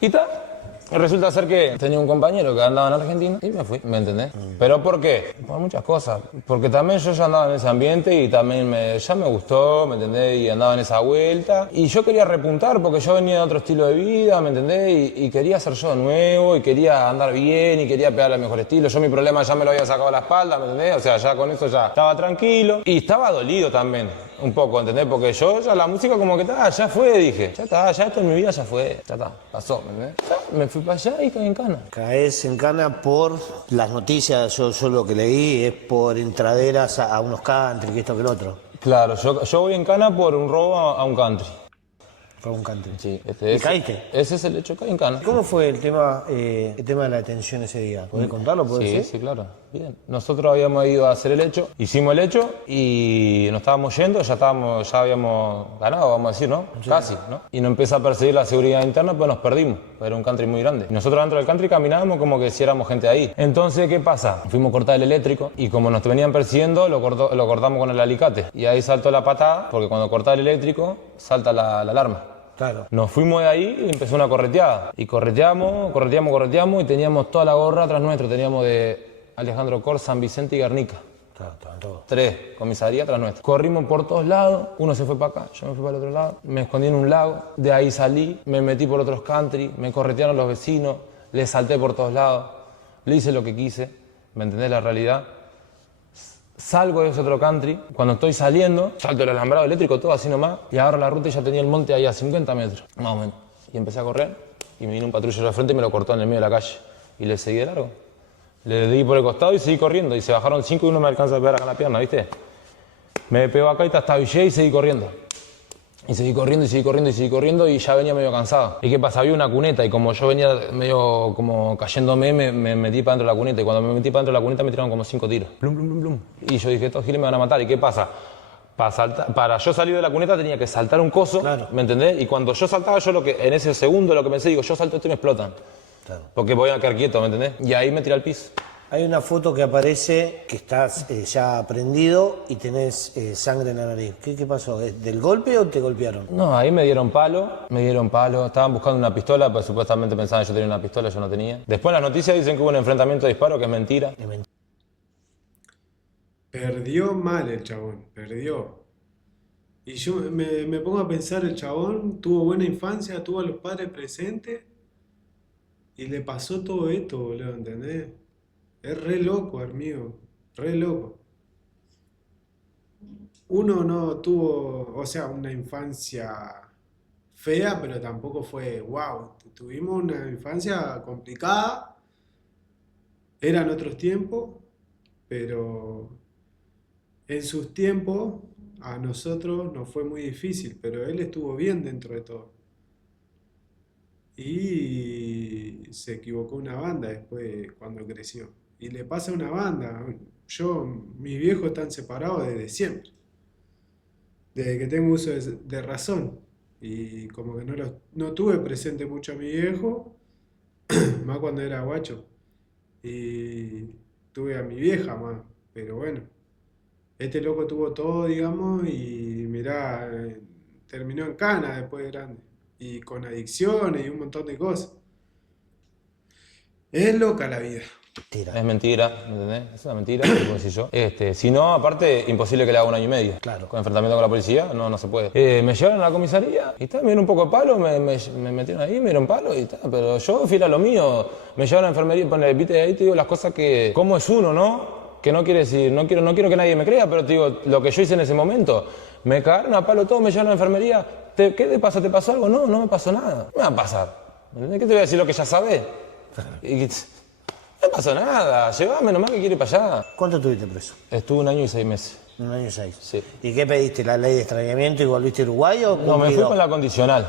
Y está. Resulta ser que tenía un compañero que andaba en Argentina y me fui, ¿me entendés? ¿Pero por qué? Por muchas cosas. Porque también yo ya andaba en ese ambiente y también ya me gustó, ¿me entendés? Y andaba en esa vuelta. Y yo quería repuntar porque yo venía de otro estilo de vida, ¿me entendés? Y quería ser yo de nuevo y quería andar bien y quería pegar al mejor estilo. Yo mi problema ya me lo había sacado a la espalda, ¿me entendés? O sea, ya con eso ya estaba tranquilo. Y estaba dolido también, un poco, ¿entendés? Porque yo ya la música como que ya fue, dije. Ya está, ya esto en mi vida ya fue, ya está, pasó, ¿me entendés? Ya, me fui para allá y caí en cana. Caes en cana por las noticias, yo lo que leí es por entraderas a unos country, que esto que el otro. Claro, yo voy en cana por un robo a un country. Fue un country. Sí, ¿Y caíste? Ese es el hecho, caí en cana. ¿Cómo fue el tema de la detención ese día? ¿Podés contarlo? ¿Podés Sí, decir? sí, claro. Bien. Nosotros habíamos ido a hacer el hecho, hicimos el hecho y nos estábamos yendo, ya habíamos ganado, vamos a decir, ¿no? Sí. Casi, ¿no? Y nos empieza a perseguir la seguridad interna, pues nos perdimos. Era un country muy grande. Y nosotros dentro del country caminábamos como que si éramos gente ahí. Entonces, ¿qué pasa? Fuimos a cortar el eléctrico y como nos venían persiguiendo, lo cortamos con el alicate. Y ahí saltó la patada, porque cuando cortás el eléctrico, salta la alarma. Claro. Nos fuimos de ahí y empezó una correteada. Y correteamos y teníamos toda la gorra atrás nuestro. Teníamos de Alejandro Cor, San Vicente y Guernica. Claro, todo. 3 comisarías atrás nuestro. Corrimos por todos lados. Uno se fue para acá, yo me fui para el otro lado. Me escondí en un lago. De ahí salí, me metí por otros country. Me corretearon los vecinos. Les salté por todos lados. Le hice lo que quise. ¿Me entendés la realidad? Salgo de ese otro country, cuando estoy saliendo, salto el alambrado eléctrico, todo así nomás, y agarro la ruta y ya tenía el monte ahí a 50 metros, más o menos. Y empecé a correr, y me vino un patrullero de frente y me lo cortó en el medio de la calle. Y le seguí de largo. Le di por el costado y seguí corriendo, y se bajaron 5 y uno me alcanza a pegar acá en la pierna, ¿viste? Me pegó acá y trastabillé y seguí corriendo. Y seguí corriendo y ya venía medio cansado. ¿Y qué pasa? Había una cuneta y como yo venía medio como cayéndome, me metí para dentro de la cuneta. Y cuando me metí para dentro de la cuneta me tiraron como 5 tiros. Plum, plum, plum, plum. Y yo dije, estos giles me van a matar. ¿Y qué pasa? Para yo salir de la cuneta tenía que saltar un coso, claro. ¿Me entendés? Y cuando yo saltaba, en ese segundo lo que pensé, digo, yo salto esto y me explotan. Claro. Porque voy a quedar quieto, ¿me entendés? Y ahí me tiré al piso. Hay una foto que aparece que estás ya prendido y tenés sangre en la nariz. ¿Qué pasó? ¿Es del golpe o te golpearon? No, ahí me dieron palo. Estaban buscando una pistola, pues supuestamente pensaban que yo tenía una pistola, yo no tenía. Después en las noticias dicen que hubo un enfrentamiento de disparo, que es mentira. Perdió mal el chabón, perdió. Y yo me pongo a pensar, el chabón tuvo buena infancia, tuvo a los padres presentes y le pasó todo esto, boludo, ¿entendés? Es re loco, amigo, re loco. Uno no tuvo, o sea, una infancia fea, pero tampoco fue wow. Tuvimos una infancia complicada, eran otros tiempos, pero en sus tiempos a nosotros nos fue muy difícil, pero él estuvo bien dentro de todo. Y se equivocó una banda después cuando creció. Y le pasa a una banda. Mis viejos están separados desde siempre. desde que tengo uso de razón. Y como que no tuve presente mucho a mi viejo, más cuando era guacho. Y tuve a mi vieja más, pero bueno, este loco tuvo todo, digamos, y mirá, terminó en cana después de grande. Y con adicciones y un montón de cosas. Es loca la vida. Tira. Es mentira, ¿me entendés? Es una mentira, como decís yo. Si no, aparte, imposible que le haga 1 año y medio. Claro. Con enfrentamiento con la policía, no se puede. Me llevaron a la comisaría y me dieron un poco de palo, me metieron ahí, me dieron palo y tal. Pero yo fui a lo mío. Me llevaron a la enfermería, viste, ahí te digo las cosas que... ¿Cómo es uno, no? Que no quiere decir, no quiero que nadie me crea, pero te digo, lo que yo hice en ese momento, me cagaron a palo todo, me llevaron a la enfermería. ¿Qué te pasa? ¿Te pasó algo? No me pasó nada. ¿Qué me va a pasar? ¿Entendés? ¿Qué te voy a decir lo que ya sabés? No pasó nada, llévame nomás que quiero ir para allá. ¿Cuánto estuviste preso? Estuve 1 año y 6 meses. 1 año y 6. Sí. ¿Y qué pediste? ¿La ley de extrañamiento y volviste a Uruguay o No, me fui con la condicional,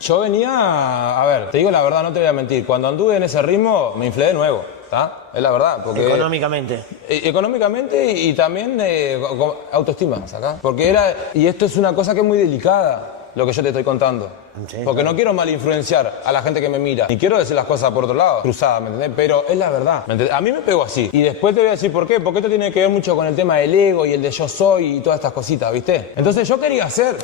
Yo venía, a ver, te digo la verdad, no te voy a mentir, cuando anduve en ese ritmo me inflé de nuevo, ¿está? Es la verdad, porque... Económicamente. Económicamente y también con autoestima, ¿sacás? Porque y esto es una cosa que es muy delicada, lo que yo te estoy contando. Sí, Porque no quiero mal influenciar a la gente que me mira. Ni quiero decir las cosas por otro lado, cruzadas, ¿me entendés? Pero es la verdad, ¿me entendés? A mí me pegó así. Y después te voy a decir por qué. Porque esto tiene que ver mucho con el tema del ego y el de yo soy y todas estas cositas, ¿viste? Entonces yo quería hacer,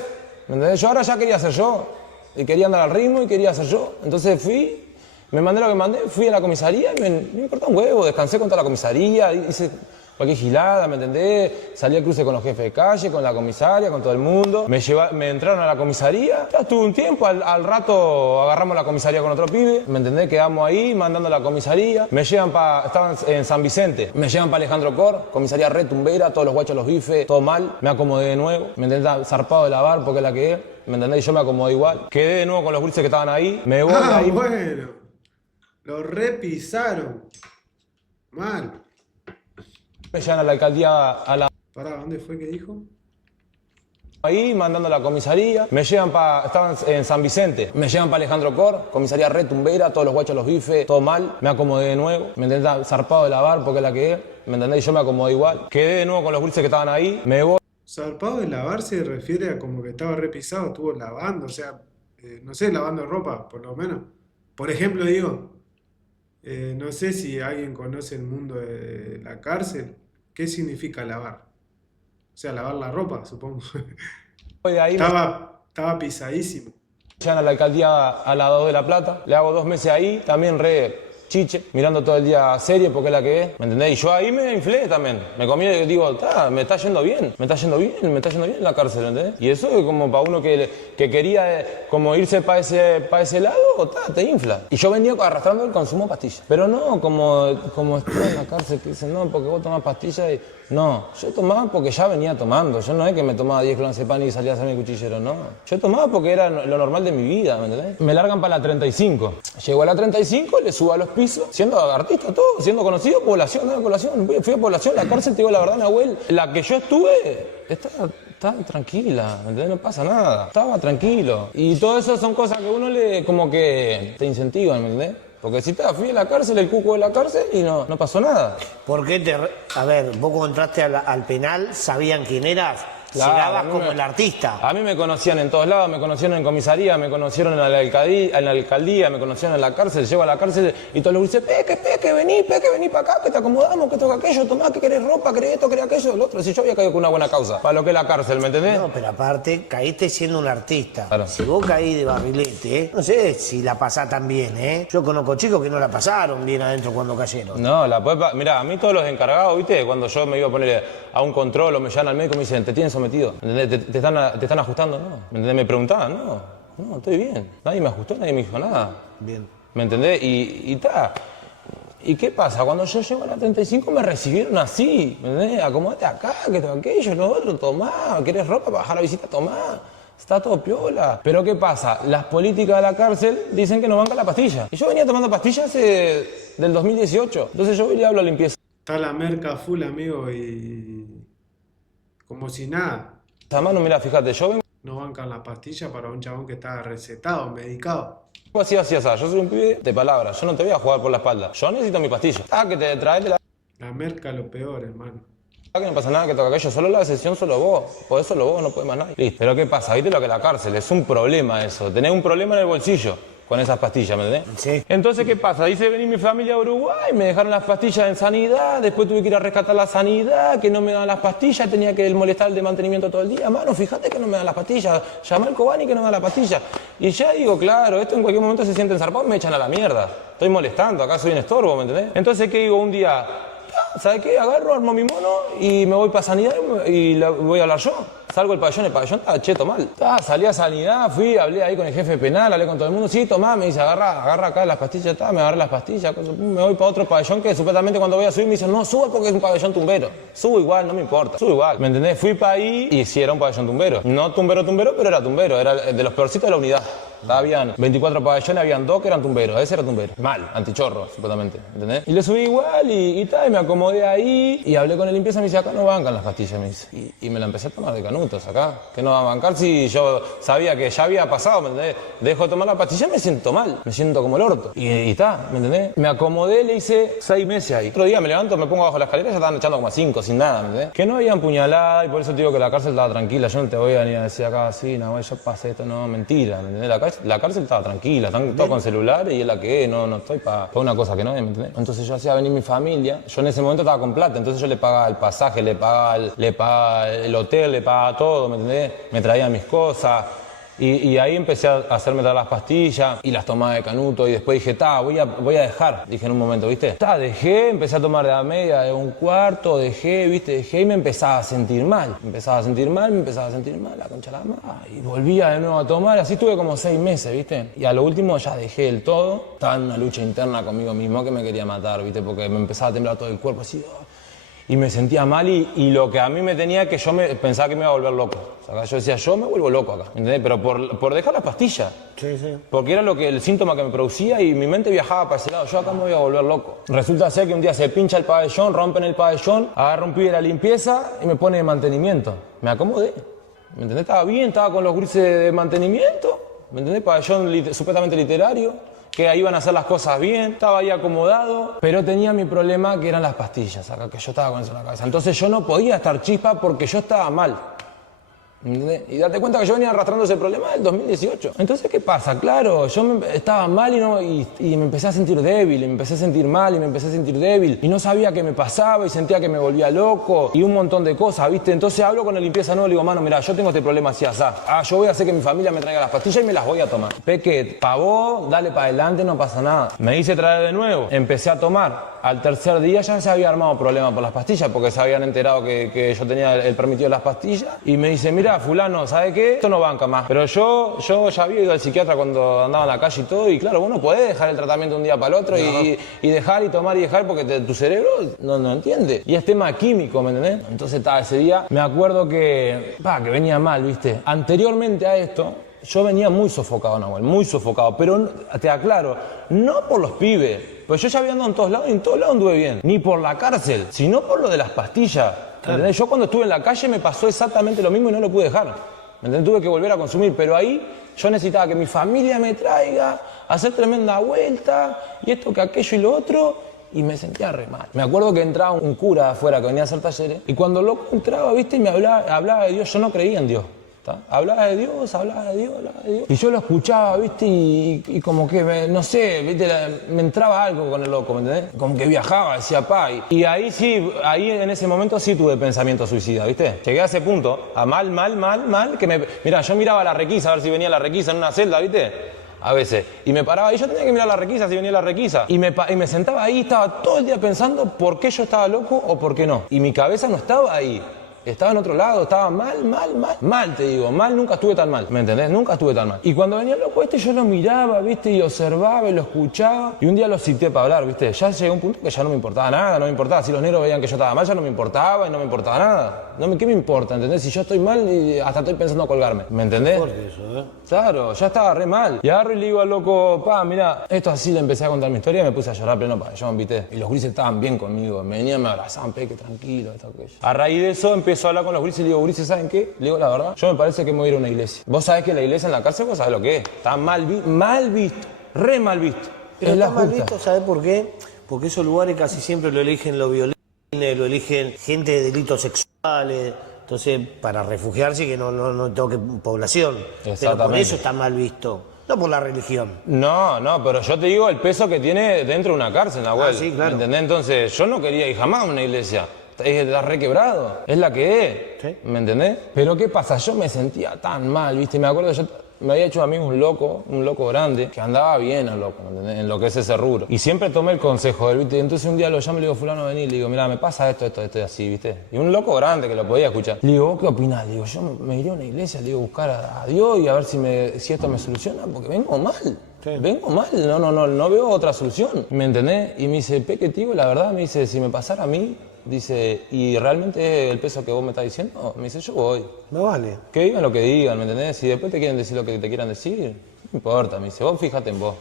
¿me entendés? Yo ahora ya quería ser yo. Y quería andar al ritmo y quería ser yo. Entonces fui, me mandé lo que mandé, fui a la comisaría y me importó un huevo. Descansé con toda la comisaría, hice... cualquier gilada, ¿me entendés? Salí al cruce con los jefes de calle, con la comisaria, con todo el mundo. Me entraron a la comisaría. Ya estuve un tiempo, al rato agarramos la comisaría con otro pibe, ¿me entendés? Quedamos ahí mandando a la comisaría. Me llevan estaban en San Vicente, me llevan para Alejandro Cor, comisaría retumbera, todos los guachos, los bifes, todo mal. Me acomodé de nuevo, ¿me entendés? Zarpado de lavar porque la quedé, ¿me entendés? Y yo me acomodé igual. Quedé de nuevo con los gurises que estaban ahí. Me voy ahí. Bueno, lo repisaron. Mal. Me llevan a la alcaldía, Pará, ¿dónde fue que dijo? ahí mandando a la comisaría, estaban en San Vicente, me llevan para Alejandro Cor, comisaría retumbera, todos los guachos, los bifes, todo mal, me acomodé de nuevo, me entendés, zarpado de lavar porque la quedé, ¿me entendés? Y yo me acomodé igual, quedé de nuevo con los gurises que estaban ahí, me voy. Zarpado de lavar se refiere a como que estaba repisado, estuvo lavando, o sea, no sé, lavando ropa, por lo menos. Por ejemplo, digo, no sé si alguien conoce el mundo de la cárcel, ¿qué significa lavar? O sea, lavar la ropa, supongo. De ahí Estaba pisadísimo. me llevan a la alcaldía a la 2 de La Plata, le hago 2 meses ahí, también re chiche, mirando todo el día serie porque es la que es, ¿me entendés? Y yo ahí me inflé también, me comí y digo, me está yendo bien en la cárcel, ¿entendés? Y eso es como para uno que quería como irse para ese lado, te infla. Y yo venía arrastrando el consumo de pastillas, pero no como estoy en la cárcel que dicen, no, porque vos tomás pastillas y... No, yo tomaba porque ya venía tomando, yo no es que me tomaba 10 clonazepam y salía a hacer mi cuchillero, no. Yo tomaba porque era lo normal de mi vida, ¿me entendés? Me largan para la 35. Llego a la 35, le subo a los pisos, siendo artista todo, siendo conocido, población. Fui a población, la cárcel, te digo la verdad, Nahuel, la que yo estuve, estaba tranquila, ¿me entendés? No pasa nada, estaba tranquilo. Y todo eso son cosas que uno como que te incentivan, ¿me entendés? Porque si fui a la cárcel, el cuco de la cárcel y no pasó nada. ¿Por qué a ver, vos cuando entraste al penal, sabían quién eras? Claro, Llegabas como el artista. A mí me conocían en todos lados, me conocieron en comisaría, me conocieron en la alcaldía, me conocieron en la cárcel, llego a la cárcel y todos los dicen, Peque, vení para acá, que te acomodamos, que toca aquello, tomá, que querés ropa, querés esto, querés aquello, el otro. Si yo había caído con una buena causa, para lo que es la cárcel, ¿me entendés? No, pero aparte, caíste siendo un artista. Claro. Si vos caí de barrilete, no sé si la pasás tan bien, ¿eh? Yo conozco chicos que no la pasaron bien adentro cuando cayeron. No, mirá, a mí todos los encargados, ¿viste? Cuando yo me iba a poner a un control o me llaman al médico me dicen, te tienen sometido, ¿entendés? ¿Te están ajustando? No. ¿Me entendés? Me preguntaban, no, estoy bien. Nadie me ajustó, nadie me dijo nada. Bien. ¿Me entendés? ¿Y qué pasa? Cuando yo llego a la 35 me recibieron así, ¿me entendés? Acomódate acá, que todo aquello, lo otro, tomá, ¿querés ropa para bajar la visita? Tomá. Está todo piola. Pero ¿qué pasa? Las políticas de la cárcel dicen que no bancan la pastilla. Y yo venía tomando pastillas del 2018. Entonces yo voy y le hablo a limpieza. Está la merca full, amigo, y como si nada. Además, no, mirá, fíjate, yo vengo No bancan la pastilla para un chabón que está recetado, medicado. así, yo soy un pibe de palabra, yo no te voy a jugar por la espalda. Yo necesito mi pastilla. Que te traes la La merca lo peor, hermano. que no pasa nada, que toca aquello, solo la sesión, solo vos, podés solo vos, no podés más nadie. Listo. Pero ¿qué pasa? ¿Viste lo que es la cárcel? Es un problema eso, tenés un problema en el bolsillo con esas pastillas, ¿me entendés? Sí. Entonces, ¿qué pasa? Dice venir mi familia a Uruguay, me dejaron las pastillas en sanidad, después tuve que ir a rescatar la sanidad, que no me daban las pastillas, tenía que molestar el de mantenimiento todo el día. Mano, fíjate que no me dan las pastillas, llamé al Cobani que no me da las pastillas. Y ya digo, claro, esto en cualquier momento se sienten zarpados, me echan a la mierda. Estoy molestando, acá soy un estorbo, ¿me entendés? Entonces, ¿qué digo? Un día, ¿sabes qué? Agarro, armo mi mono y me voy para sanidad y voy a hablar yo. Salgo del pabellón, estaba cheto mal. Salí a sanidad, fui, hablé ahí con el jefe penal, hablé con todo el mundo. Sí, tomá, me dice, agarra acá las pastillas, me agarré las pastillas. Me voy para otro pabellón que supuestamente cuando voy a subir me dicen, no, suba porque es un pabellón tumbero. Subo igual, no me importa, subo igual. ¿Me entendés? Fui para ahí y sí era un pabellón tumbero. No tumbero, pero era tumbero. Era de los peorcitos de la unidad. Habían 24 pabellones, habían 2 que eran tumberos. Ese era tumbero. Mal, antichorro, supuestamente. ¿Entendés? Y le subí igual y me acomodé ahí y hablé con el limpieza y me dice, acá no bancan las pastillas, me dice. Y me la empecé a tomar de canutos acá. Que no va a bancar si yo sabía que ya había pasado, ¿me entendés? Dejo de tomar la pastilla y me siento mal. Me siento como el orto. Y está, ¿me entendés? Me acomodé, le hice 6 meses ahí. Otro día me levanto, me pongo abajo la escalera y ya estaban echando como a 5, sin nada, ¿me entendés? Que no habían puñalada y por eso te digo que la cárcel estaba tranquila. Yo no te voy a venir a decir acá, sí, no, yo pasé esto, no, mentira, ¿me entendés? La cárcel estaba tranquila, están todos con celulares y es la que es, no estoy para una cosa que no es, ¿me entendés? Entonces yo hacía venir mi familia, yo en ese momento estaba con plata, entonces yo le pagaba el pasaje, le pagaba el hotel, le pagaba todo, ¿me entendés? Me traía mis cosas. Y ahí empecé a hacerme traer las pastillas y las tomaba de canuto y después dije, voy a dejar, dije en un momento, ¿viste? Dejé, empecé a tomar de a media, de un cuarto, dejé y me empezaba a sentir mal. Me empezaba a sentir mal, la concha de la madre. Y volvía de nuevo a tomar, así estuve como 6 meses, ¿viste? Y a lo último ya dejé del todo. Estaba en una lucha interna conmigo mismo que me quería matar, ¿viste? Porque me empezaba a temblar todo el cuerpo así, y me sentía mal y lo que a mí me tenía que yo pensaba que me iba a volver loco. O sea, yo decía, yo me vuelvo loco acá, ¿entendés? Pero por dejar la pastilla. Sí, sí. Porque era el síntoma que me producía y mi mente viajaba para ese lado. Yo acá me voy a volver loco. Resulta ser que un día se pincha el pabellón, rompen el pabellón, agarra un pibe de la limpieza y me pone de mantenimiento. Me acomodé. ¿Me entendés? Estaba bien, estaba con los grises de mantenimiento. ¿Me entendés? Pabellón supuestamente literario. Que iban a hacer las cosas bien, estaba ahí acomodado, pero tenía mi problema que eran las pastillas, acá que yo estaba con eso en la cabeza. Entonces yo no podía estar chispa porque yo estaba mal. ¿Entendés? Y date cuenta que yo venía arrastrando ese problema del 2018. Entonces, ¿qué pasa? Claro, yo estaba mal y me empecé a sentir débil, y me empecé a sentir mal y me empecé a sentir débil. Y no sabía qué me pasaba y sentía que me volvía loco y un montón de cosas, ¿viste? Entonces hablo con el limpieza nuevo y le digo, mano, mira, yo tengo este problema así, asá. Yo voy a hacer que mi familia me traiga las pastillas y me las voy a tomar. Peque, pavó, dale para adelante, no pasa nada. Me hice traer de nuevo, empecé a tomar. Al tercer día ya se había armado problema por las pastillas porque se habían enterado que yo tenía el permitido de las pastillas. Y me dice, mira, fulano, ¿sabe qué? Esto no banca más. Pero yo ya había ido al psiquiatra cuando andaba en la calle y todo. Y claro, vos no podés dejar el tratamiento un día para el otro y dejar y tomar y dejar porque tu cerebro no entiende. Y es tema químico, ¿me entendés? Entonces, ese día me acuerdo que venía mal, ¿viste? Anteriormente a esto, yo venía muy sofocado, Nahuel, muy sofocado. Pero te aclaro, no por los pibes. Pues yo ya había andado en todos lados y en todos lados anduve bien. Ni por la cárcel, sino por lo de las pastillas. Claro. Yo cuando estuve en la calle me pasó exactamente lo mismo y no lo pude dejar. ¿Me entendés? Tuve que volver a consumir, pero ahí yo necesitaba que mi familia me traiga, hacer tremenda vuelta, y esto, que aquello y lo otro, y me sentía re mal. Me acuerdo que entraba un cura afuera que venía a hacer talleres, y cuando el loco entraba, ¿viste? Y me hablaba de Dios, yo no creía en Dios. Hablaba de Dios. Y yo lo escuchaba, ¿viste? Y como que, no sé, ¿viste? Me entraba algo con el loco, ¿me entendés? Como que viajaba, decía, y ahí sí, en ese momento sí tuve pensamiento suicida, ¿viste? Llegué a ese punto, a mal, que mirá, yo miraba la requisa, a ver si venía la requisa en una celda, ¿viste? A veces. Y me paraba y yo tenía que mirar la requisa si venía la requisa. Y me sentaba ahí, estaba todo el día pensando por qué yo estaba loco o por qué no. Y mi cabeza no estaba ahí. Estaba en otro lado, estaba mal, te digo, nunca estuve tan mal, ¿me entendés? Nunca estuve tan mal. Y cuando venía el loco yo lo miraba, ¿viste? Y observaba y lo escuchaba. Y un día lo cité para hablar, ¿viste? Ya llegué a un punto que ya no me importaba nada, no me importaba. Si los negros veían que yo estaba mal, ya no me importaba y no me importaba nada. ¿Qué me importa, entendés? Si yo estoy mal, hasta estoy pensando en colgarme, ¿me entendés? Eso, ¿eh? Claro, ya estaba re mal. Y agarro y le digo al loco, mirá, esto así, le empecé a contar mi historia y me puse a llorar pleno pabellón, ¿viste? Y los grises estaban bien conmigo, me venían, me abrazaban, Peque, tranquilo, esto, aquello. A raíz de eso empiezo a hablar con los grises y le digo, grises, ¿saben qué? Le digo la verdad, yo me parece que me voy a ir a una iglesia. Vos sabés que la iglesia en la cárcel, vos sabés lo que es. Está mal visto, re mal visto. Pero está mal visto, ¿sabés por qué? Porque esos lugares casi siempre lo eligen los violentos, lo eligen gente de delitos sexuales, entonces para refugiarse y que no toque población. Pero por Exactamente. eso está mal visto, no por la religión. No, pero yo te digo el peso que tiene dentro de una cárcel, Nahuel. Sí, claro. ¿Me entendés? Entonces, yo no quería ir jamás a una iglesia. Está requebrado. Es la que es. Sí. ¿Me entendés? Pero ¿qué pasa? Yo me sentía tan mal, ¿viste? Me acuerdo, yo me había hecho amigo un loco grande, que andaba bien al loco, ¿me entendés? En lo que es ese rubro. Y siempre tomé el consejo de él, ¿viste? Entonces un día lo llamo y le digo, fulano, vení, le digo, mira, me pasa esto y así, ¿viste? Y un loco grande que lo podía escuchar. Le digo, ¿vos qué opinás? Le digo, yo me iría a una iglesia, le digo, buscar a Dios y a ver si esto me soluciona, porque vengo mal. Sí. Vengo mal, no veo otra solución, ¿me entendés? Y me dice, Peque, tío, la verdad, me dice, si me pasara a mí, dice, ¿y realmente es el peso que vos me estás diciendo? Me dice, yo voy. No vale. Que digan lo que digan, ¿me entendés? Si después te quieren decir lo que te quieran decir, no importa, me dice, vos fíjate en vos.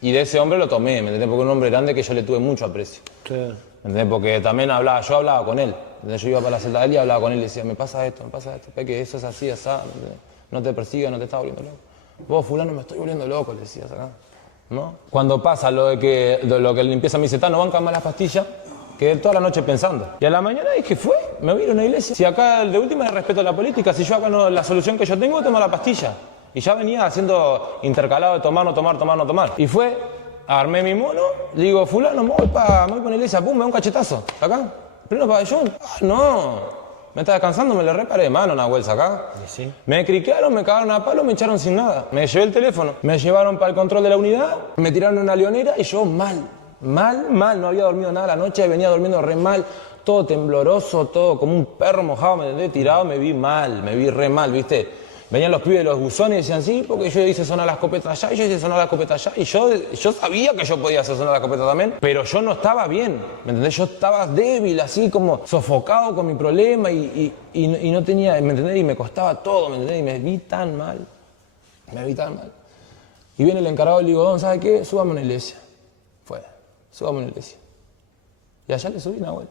Y de ese hombre lo tomé, ¿me entendés? Porque es un hombre grande que yo le tuve mucho aprecio. Sí. ¿Me entendés? Porque también yo hablaba con él. ¿Entendés? Yo iba para la celda de él y hablaba con él y le decía, me pasa esto, Peque, eso es así, así, ¿me entendés? No te persigas, no te estás volviendo loco. Vos, fulano, me estoy volviendo loco, le decías acá. ¿No? Cuando pasa lo que el limpieza me dice, no banca más las pastillas, quedé toda la noche pensando. Y a la mañana dije, me voy a ir a una iglesia. Si acá de última le respeto la política, si yo acá la solución que yo tengo es tomar la pastilla. Y ya venía haciendo intercalado de tomar, no tomar. Y armé mi mono, le digo, fulano, me voy para una iglesia, pum, me da un cachetazo. Acá, pleno pabellón. No. Me está descansando, me le reparé de mano, Nahuel, acá. Sí. Me criquearon, me cagaron a palo, me echaron sin nada. Me llevé el teléfono, me llevaron para el control de la unidad, me tiraron en una leonera y yo mal, no había dormido nada la noche, venía durmiendo re mal, todo tembloroso, todo como un perro mojado, me entendés, tirado, me vi re mal, ¿viste? Venían los pibes de los buzones y decían, sí, porque yo hice sonar la escopeta allá y yo hice sonar la escopeta allá. Y yo sabía que yo podía hacer sonar la escopeta también, pero yo no estaba bien, ¿me entendés? Yo estaba débil, así como sofocado con mi problema y no tenía, ¿me entendés? Y me costaba todo, ¿me entendés? Y me vi tan mal. Y viene el encargado y le digo, don, ¿sabe qué? Súbame a una iglesia. Súbame a una iglesia. Y allá le subí, Nahuel.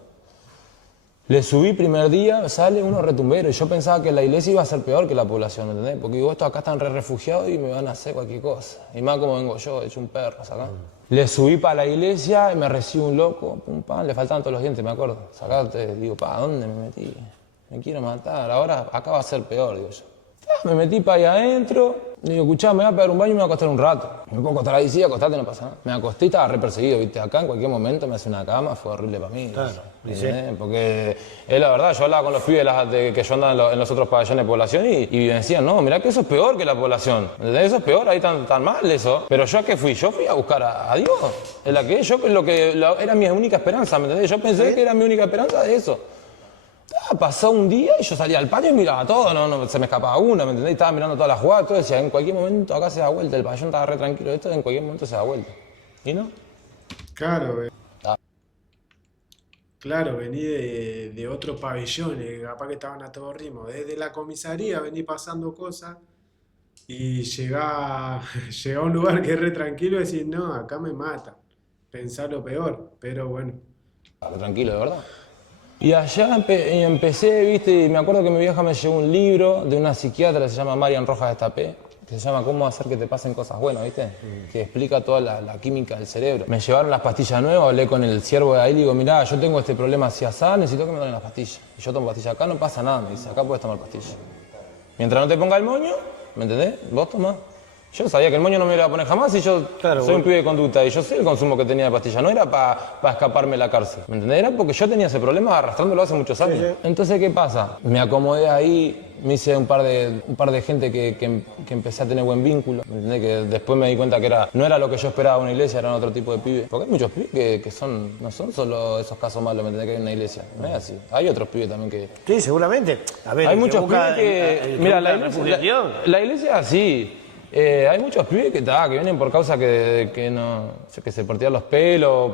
Le subí primer día, sale uno retumbero y yo pensaba que la iglesia iba a ser peor que la población, ¿entendés? Porque digo, estos acá están refugiados y me van a hacer cualquier cosa. Y más como vengo yo, hecho un perro, acá. Le subí para la iglesia y me recibe un loco, pum, pam, le faltaban todos los dientes, me acuerdo. Sacate, digo, ¿dónde me metí? Me quiero matar, ahora acá va a ser peor, digo yo. Me metí para allá adentro, digo, escuchá, me voy a pegar un baño y me voy a acostar un rato. Me puedo acostar ahí, sí, acostate, no pasa nada. Me acosté y estaba re perseguido, ¿viste? Acá en cualquier momento me hace una cama, fue horrible para mí. Claro, ¿sí? Porque es la verdad, yo hablaba con los pibes que yo andaba en los otros pabellones de población y me decían, no, mirá que eso es peor que la población. ¿Entendés? Eso es peor, ahí tan mal eso. Pero yo a qué fui, yo fui a buscar a Dios. Es la que era mi única esperanza, ¿me entendés? Yo pensé que era mi única esperanza de eso. Pasó un día y yo salía al patio y miraba todo, no se me escapaba una, ¿me entendés? Estaba mirando todas las jugadas, todo, decía, en cualquier momento acá se da vuelta, el pabellón estaba re tranquilo, esto en cualquier momento se da vuelta. ¿Y no? Claro, claro, vení de otros pabellones, capaz que estaban a todo ritmo. Desde la comisaría vení pasando cosas y llegá a un lugar que es re tranquilo y decís, no, acá me matan. Pensá lo peor, pero bueno. Re tranquilo, de verdad. Y allá empecé, viste, y me acuerdo que mi vieja me llevó un libro de una psiquiatra que se llama Marian Rojas Estapé, que se llama Cómo hacer que te pasen cosas buenas, viste, que explica toda la química del cerebro. Me llevaron las pastillas nuevas, hablé con el siervo de ahí y le digo, mirá, yo tengo este problema así asá, necesito que me den las pastillas. Y yo tomo pastillas, acá no pasa nada, me dice, acá puedes tomar pastillas. Mientras no te ponga el moño, ¿me entendés? Vos tomás. Yo sabía que el moño no me lo iba a poner jamás y yo soy un pibe de conducta y yo sé el consumo que tenía de pastillas. No era para escaparme de la cárcel, ¿me entendés? Era porque yo tenía ese problema arrastrándolo hace muchos años. Sí. Entonces, ¿qué pasa? Me acomodé ahí, me hice un par de gente que empecé a tener buen vínculo, ¿me entendés? Que después me di cuenta que no era lo que yo esperaba de una iglesia, eran otro tipo de pibes. Porque hay muchos pibes que no son solo esos casos malos, ¿me entendés? Que hay en una iglesia. No es así. Hay otros pibes también que... Sí, seguramente. A ver, hay muchos pibes que... Mira, la iglesia sí... hay muchos pibes que vienen por causa que se partían los pelos,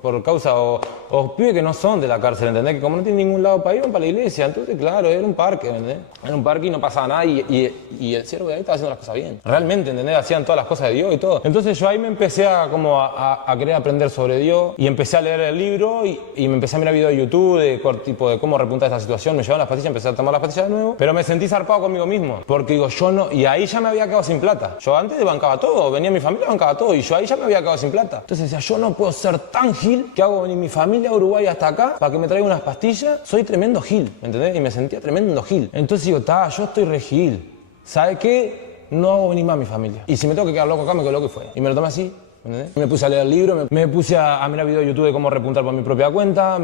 por causa, o pibes que no son de la cárcel, ¿entendés? Que como no tienen ningún lado para ir, van para la iglesia. Entonces, claro, era un parque, ¿entendés? Era un parque y no pasaba nada y el siervo de ahí estaba haciendo las cosas bien. Realmente, ¿entendés? Hacían todas las cosas de Dios y todo. Entonces yo ahí me empecé a querer aprender sobre Dios y empecé a leer el libro y me empecé a mirar videos de YouTube de cómo repuntar esta situación. Me llevaban las pastillas, empecé a tomar las pastillas de nuevo, pero me sentí zarpado conmigo mismo, porque digo, yo no... Y ahí ya me había quedado sin plata. plata. Yo antes bancaba todo, venía mi familia, bancaba todo, y yo ahí ya me había quedado sin plata. Entonces decía, yo no puedo ser tan gil que hago venir mi familia a Uruguay hasta acá para que me traiga unas pastillas. Soy tremendo gil, ¿me entendés? Y me sentía tremendo gil. Entonces digo, yo estoy re gil. ¿Sabe qué? No hago venir más a mi familia. Y si me tengo que quedar loco acá, me quedo loco y fue. Y me lo tomé así. ¿Entendés? Me puse a leer libros, me puse a mirar videos de YouTube de cómo repuntar por mi propia cuenta,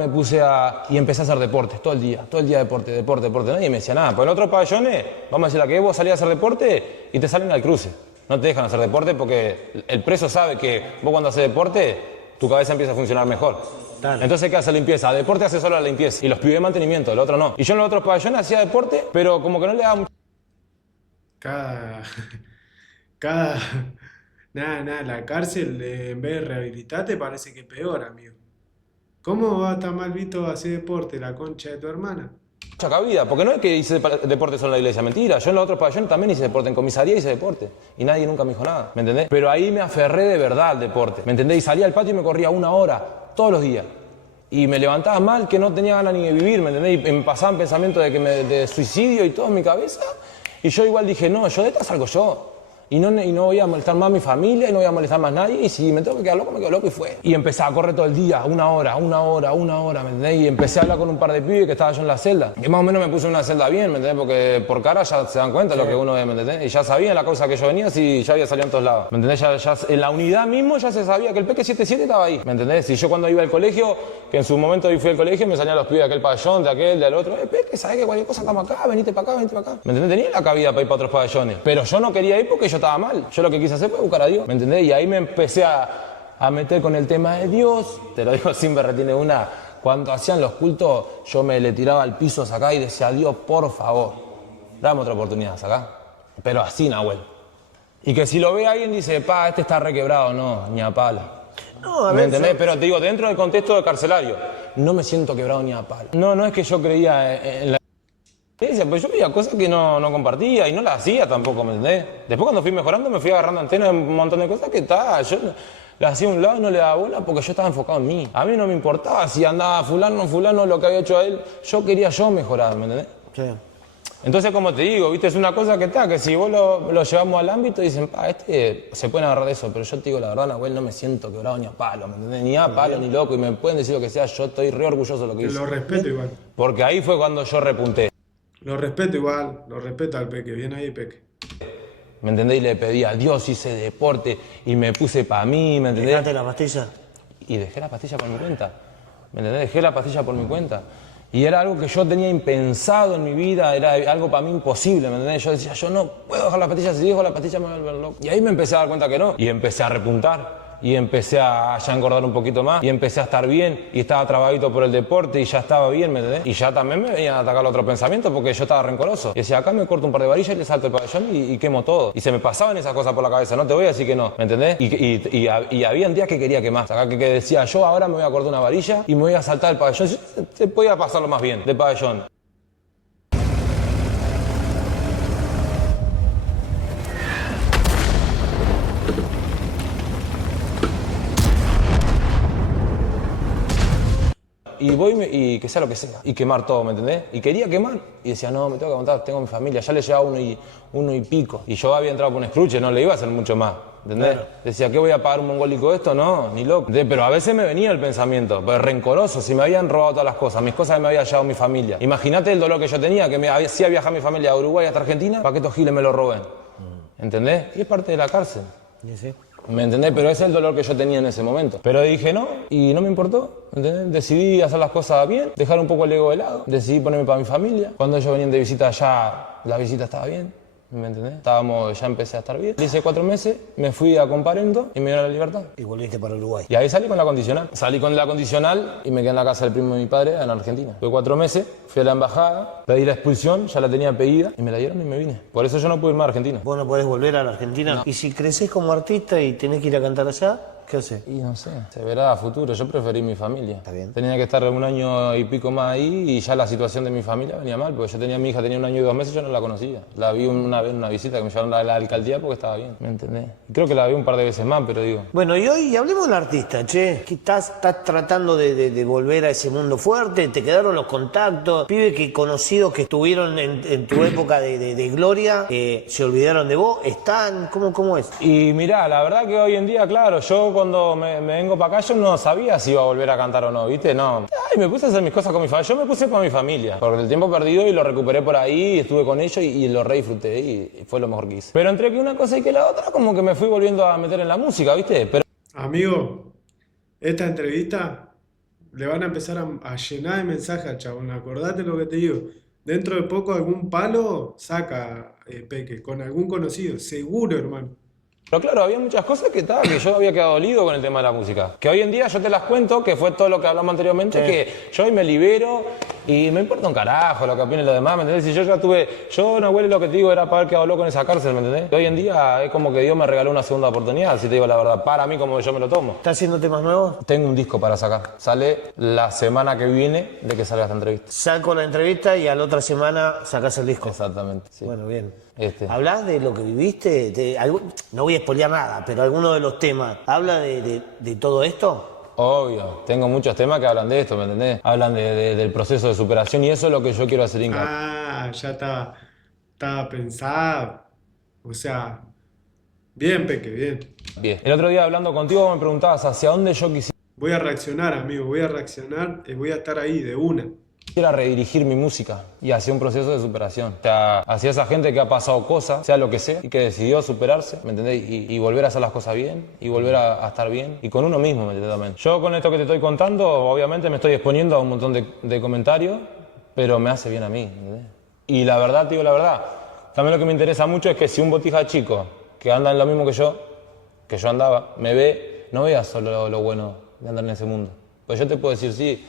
y empecé a hacer deportes todo el día deporte. Nadie me decía nada, porque en otros pabellones, vamos a decir, la que vos salís a hacer deporte y te salen al cruce. No te dejan hacer deporte porque el preso sabe que vos cuando haces deporte, tu cabeza empieza a funcionar mejor. Dale. Entonces, ¿qué hace limpieza? Deporte hace solo la limpieza y los pibes de mantenimiento, el otro no. Y yo en los otros pabellones hacía deporte, pero como que no le daba mucho. Cada... Nada, la cárcel en vez de rehabilitarte parece que peor, amigo. ¿Cómo va a estar mal visto hacer deporte, la concha de tu hermana? Mucha cabida, porque no es que hice deporte solo en la iglesia, mentira. Yo en los otros pabellones también hice deporte, en comisaría hice deporte. Y nadie nunca me dijo nada, ¿me entendés? Pero ahí me aferré de verdad al deporte, ¿me entendés? Y salía al patio y me corría 1 hora, todos los días. Y me levantaba mal, que no tenía ganas ni de vivir, ¿me entendés? Y me pasaban pensamientos de suicidio y todo en mi cabeza. Y yo igual dije, no, yo de esta salgo yo. Y no voy a molestar más a mi familia, y no voy a molestar más a nadie, y si me tengo que quedar loco, me quedo loco y fue. Y empecé a correr todo el día, 1 hora, ¿me entendés? Y empecé a hablar con un par de pibes que estaba yo en la celda. Y más o menos me puse en una celda bien, ¿me entendés? Porque por cara ya se dan cuenta de lo que uno es, ¿me entendés? Y ya sabían la causa que yo venía, si ya había salido en todos lados, ¿me entendés? Ya en la unidad mismo ya se sabía que el Peque 77 estaba ahí, ¿me entendés? Y yo cuando iba al colegio, que en su momento fui al colegio, me salían los pibes de aquel pabellón, de aquel, del otro. Peque, ¿sabés que cualquier cosa estamos acá? Venite para acá. ¿Me entendés? Tenía la cabida para ir para otros pabellones. Pero yo no quería ir porque yo estaba mal. Yo lo que quise hacer fue buscar a Dios, ¿me entendés? Y ahí me empecé a meter con el tema de Dios. Te lo digo sin berretín una. Cuando hacían los cultos, yo le tiraba al piso acá y decía, Dios, por favor, dame otra oportunidad acá. Pero así, Nahuel. Y que si lo ve alguien dice, este está requebrado. No, ni a palo. No, ¿me entendés? Pero te digo, dentro del contexto de carcelario, no me siento quebrado ni a palo. No es que yo creía en la... Pues yo veía cosas que no compartía y no las hacía tampoco, ¿me entendés? Después cuando fui mejorando me fui agarrando antenas de un montón de cosas que yo las hacía a un lado y no le daba bola porque yo estaba enfocado en mí. A mí no me importaba si andaba fulano, lo que había hecho a él. Yo quería mejorar, ¿me entendés? Sí. Entonces, como te digo, viste, es una cosa que si vos lo llevamos al ámbito y dicen, se pueden agarrar de eso, pero yo te digo la verdad, Nahuel, no me siento quebrado ni a palo, ¿me entendés? Ni a palo, ni loco, y me pueden decir lo que sea, yo estoy re orgulloso de lo que hice. Lo respeto igual. Porque ahí fue cuando yo repunté. Lo respeto igual, lo respeto al Peque, bien ahí, Peque. ¿Me entendés? Y le pedí a Dios, hice deporte y me puse para mí, ¿me entendés? ¿Dejaste la pastilla? Y dejé la pastilla por mi cuenta, ¿me entendés? Dejé la pastilla por mi cuenta. Y era algo que yo tenía impensado en mi vida, era algo para mí imposible, ¿me entendés? Yo decía, yo no puedo dejar la pastilla, si dejo la pastilla me voy a volver loco. Y ahí me empecé a dar cuenta que no. Y empecé a repuntar. Y empecé a ya engordar un poquito más, y empecé a estar bien, y estaba trabadito por el deporte, y ya estaba bien, ¿me entendés? Y ya también me venían a atacar otro pensamiento, porque yo estaba rencoroso. Y decía, acá me corto un par de varillas y le salto el pabellón y quemo todo. Y se me pasaban esas cosas por la cabeza, no te voy a decir que no, ¿me entendés? Y habían días que quería que más. Acá que decía, yo ahora me voy a cortar una varilla y me voy a saltar el pabellón. Se podía pasarlo más bien, del pabellón. Y voy y que sea lo que sea, y quemar todo, ¿me entendés? Y quería quemar, y decía, no, me tengo que aguantar, tengo mi familia, ya le llevaba uno y pico. Y yo había entrado por un escruche, no le iba a hacer mucho más, ¿entendés? Claro. Decía, ¿qué voy a pagar un mongólico esto? No, ni loco. ¿Entendés? Pero a veces me venía el pensamiento, pues rencoroso, si me habían robado todas las cosas, mis cosas me había llevado mi familia. Imagínate el dolor que yo tenía, que me hacía viajar mi familia a Uruguay hasta Argentina, para que estos giles me lo roben. ¿Entendés? Y es parte de la cárcel. Sí. ¿Me entendés? Pero ese es el dolor que yo tenía en ese momento. Pero dije no, y no me importó, ¿entendés? Decidí hacer las cosas bien, dejar un poco el ego de lado, decidí ponerme para mi familia. Cuando ellos venían de visita ya, la visita estaba bien, ¿me entendés? Ya empecé a estar bien. Hice 4 meses, me fui a Comparendo y me dieron la libertad. Y volviste para Uruguay. Y ahí salí con la condicional. Salí con la condicional y me quedé en la casa del primo de mi padre en Argentina. Fue 4 meses, fui a la embajada, pedí la expulsión, ya la tenía pedida y me la dieron y me vine. Por eso yo no pude irme a Argentina. ¿Vos no podés volver a la Argentina? No. Y si creces como artista y tenés que ir a cantar allá, ¿Qué hace? Y no sé, se verá a futuro. Yo preferí mi familia. Está bien. Tenía que estar 1 año y pico más ahí y ya la situación de mi familia venía mal, porque yo tenía mi hija, tenía 1 año y 2 meses, yo no la conocía. La vi una vez en una visita que me llevaron a la alcaldía porque estaba bien, ¿me entendés? Y creo que la vi un par de veces más, pero digo... Bueno, y hoy hablemos del artista, che. ¿Qué estás tratando de volver a ese mundo fuerte? ¿Te quedaron los contactos? Pibes que conocidos que estuvieron en tu época de gloria, se olvidaron de vos, ¿están? ¿Cómo es? Y mirá, la verdad que hoy en día, claro, yo cuando me vengo para acá, yo no sabía si iba a volver a cantar o no, ¿viste? No. Ay, me puse a hacer mis cosas con mi familia. Yo me puse con mi familia, porque el tiempo perdido y lo recuperé por ahí, estuve con ellos y lo re disfruté y fue lo mejor que hice. Pero entre que una cosa y que la otra, como que me fui volviendo a meter en la música, ¿viste? Pero... Amigo, esta entrevista le van a empezar a llenar de mensajes al chabón. Acordate lo que te digo. Dentro de poco algún palo saca Peque, con algún conocido, seguro, hermano. Pero claro, había muchas cosas que yo había quedado dolido con el tema de la música. Que hoy en día yo te las cuento, que fue todo lo que hablamos anteriormente, Sí. que yo hoy me libero y me importa un carajo lo que opinen los demás, ¿me entendés? Si yo ya tuve, yo Nahuel, lo que te digo era para haber quedado loco en esa cárcel, ¿me entendés? Y hoy en día es como que Dios me regaló una segunda oportunidad, si te digo la verdad, para mí como yo me lo tomo. ¿Estás haciendo temas nuevos? Tengo un disco para sacar, sale la semana que viene de que salga esta entrevista. Saco la entrevista y a la otra semana sacás el disco. Exactamente, sí. Bueno, bien. ¿Hablás de lo que viviste? No voy a spoilear nada, pero alguno de los temas, ¿habla de todo esto? Obvio, tengo muchos temas que hablan de esto, ¿me entendés? Hablan del proceso de superación y eso es lo que yo quiero hacer hincapié. Ah, ya estaba pensado. O sea, bien, Peque, bien. Bien. El otro día hablando contigo me preguntabas hacia dónde yo Voy a reaccionar, amigo, voy a reaccionar y voy a estar ahí de una. quisiera redirigir mi música y hacia un proceso de superación. O sea, hacia esa gente que ha pasado cosas, sea lo que sea, y que decidió superarse, ¿me entendés? Y volver a hacer las cosas bien, y volver a estar bien, y con uno mismo, ¿me entendés? También. Yo con esto que te estoy contando, obviamente me estoy exponiendo a un montón de comentarios, pero me hace bien a mí, ¿me entendés? Y la verdad, te digo la verdad, también lo que me interesa mucho es que si un botija chico que anda en lo mismo que yo andaba, me ve, no vea solo lo bueno de andar en ese mundo. Pues yo te puedo decir, sí,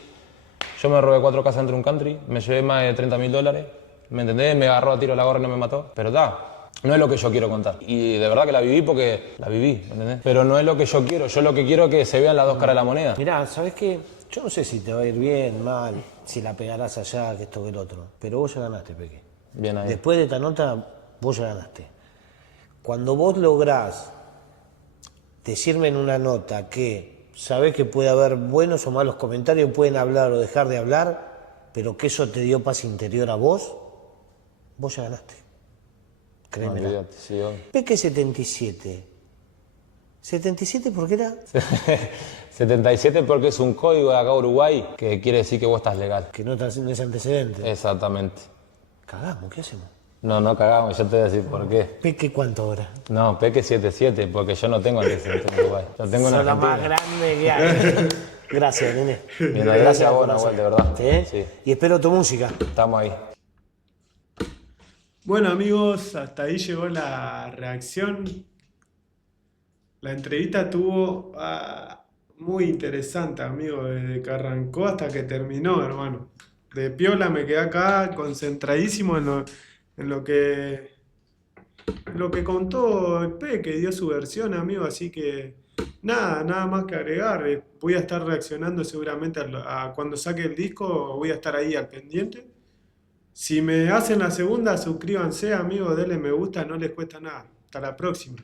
yo me robé 4 casas dentro de un country, me llevé más de $30.000, ¿me entendés? Me agarró a tiro la gorra y no me mató. Pero no es lo que yo quiero contar. Y de verdad que la viví porque la viví, ¿me entendés? Pero no es lo que yo quiero. Yo lo que quiero es que se vean las dos caras de la moneda. Mirá, ¿sabés qué? Yo no sé si te va a ir bien, mal, si la pegarás allá, que esto, que el otro. Pero vos ya ganaste, Peque. Bien ahí. Después de esta nota, vos ya ganaste. Cuando vos lográs decirme en una nota que sabés que puede haber buenos o malos comentarios, pueden hablar o dejar de hablar, pero que eso te dio paz interior a vos, vos ya ganaste. Créemelo. No, olvídate, sí, obvio. Peque 77. ¿77 por qué era? 77 porque es un código de acá Uruguay que quiere decir que vos estás legal. Que no estás haciendo ese antecedente. Exactamente. Cagamos, ¿qué hacemos? No cagamos, yo te voy a decir por qué. ¿Peque cuánto ahora? No, Peque 77, porque yo no tengo antecedentes en Uruguay. Yo tengo en Sos la Argentina. más grande que hay. Gracias, nene. Bien, gracias a vos, Nahuel, de verdad. ¿Sí? Sí. Y espero tu música. Estamos ahí. Bueno, amigos, hasta ahí llegó la reacción. La entrevista estuvo muy interesante, amigo, desde que arrancó hasta que terminó, hermano. De piola me quedé acá concentradísimo en lo que contó el Peque, dio su versión, amigo, así que nada más que agregar. Voy a estar reaccionando seguramente a cuando saque el disco, voy a estar ahí al pendiente. Si me hacen la segunda, suscríbanse, amigos, denle me gusta, no les cuesta nada. Hasta la próxima.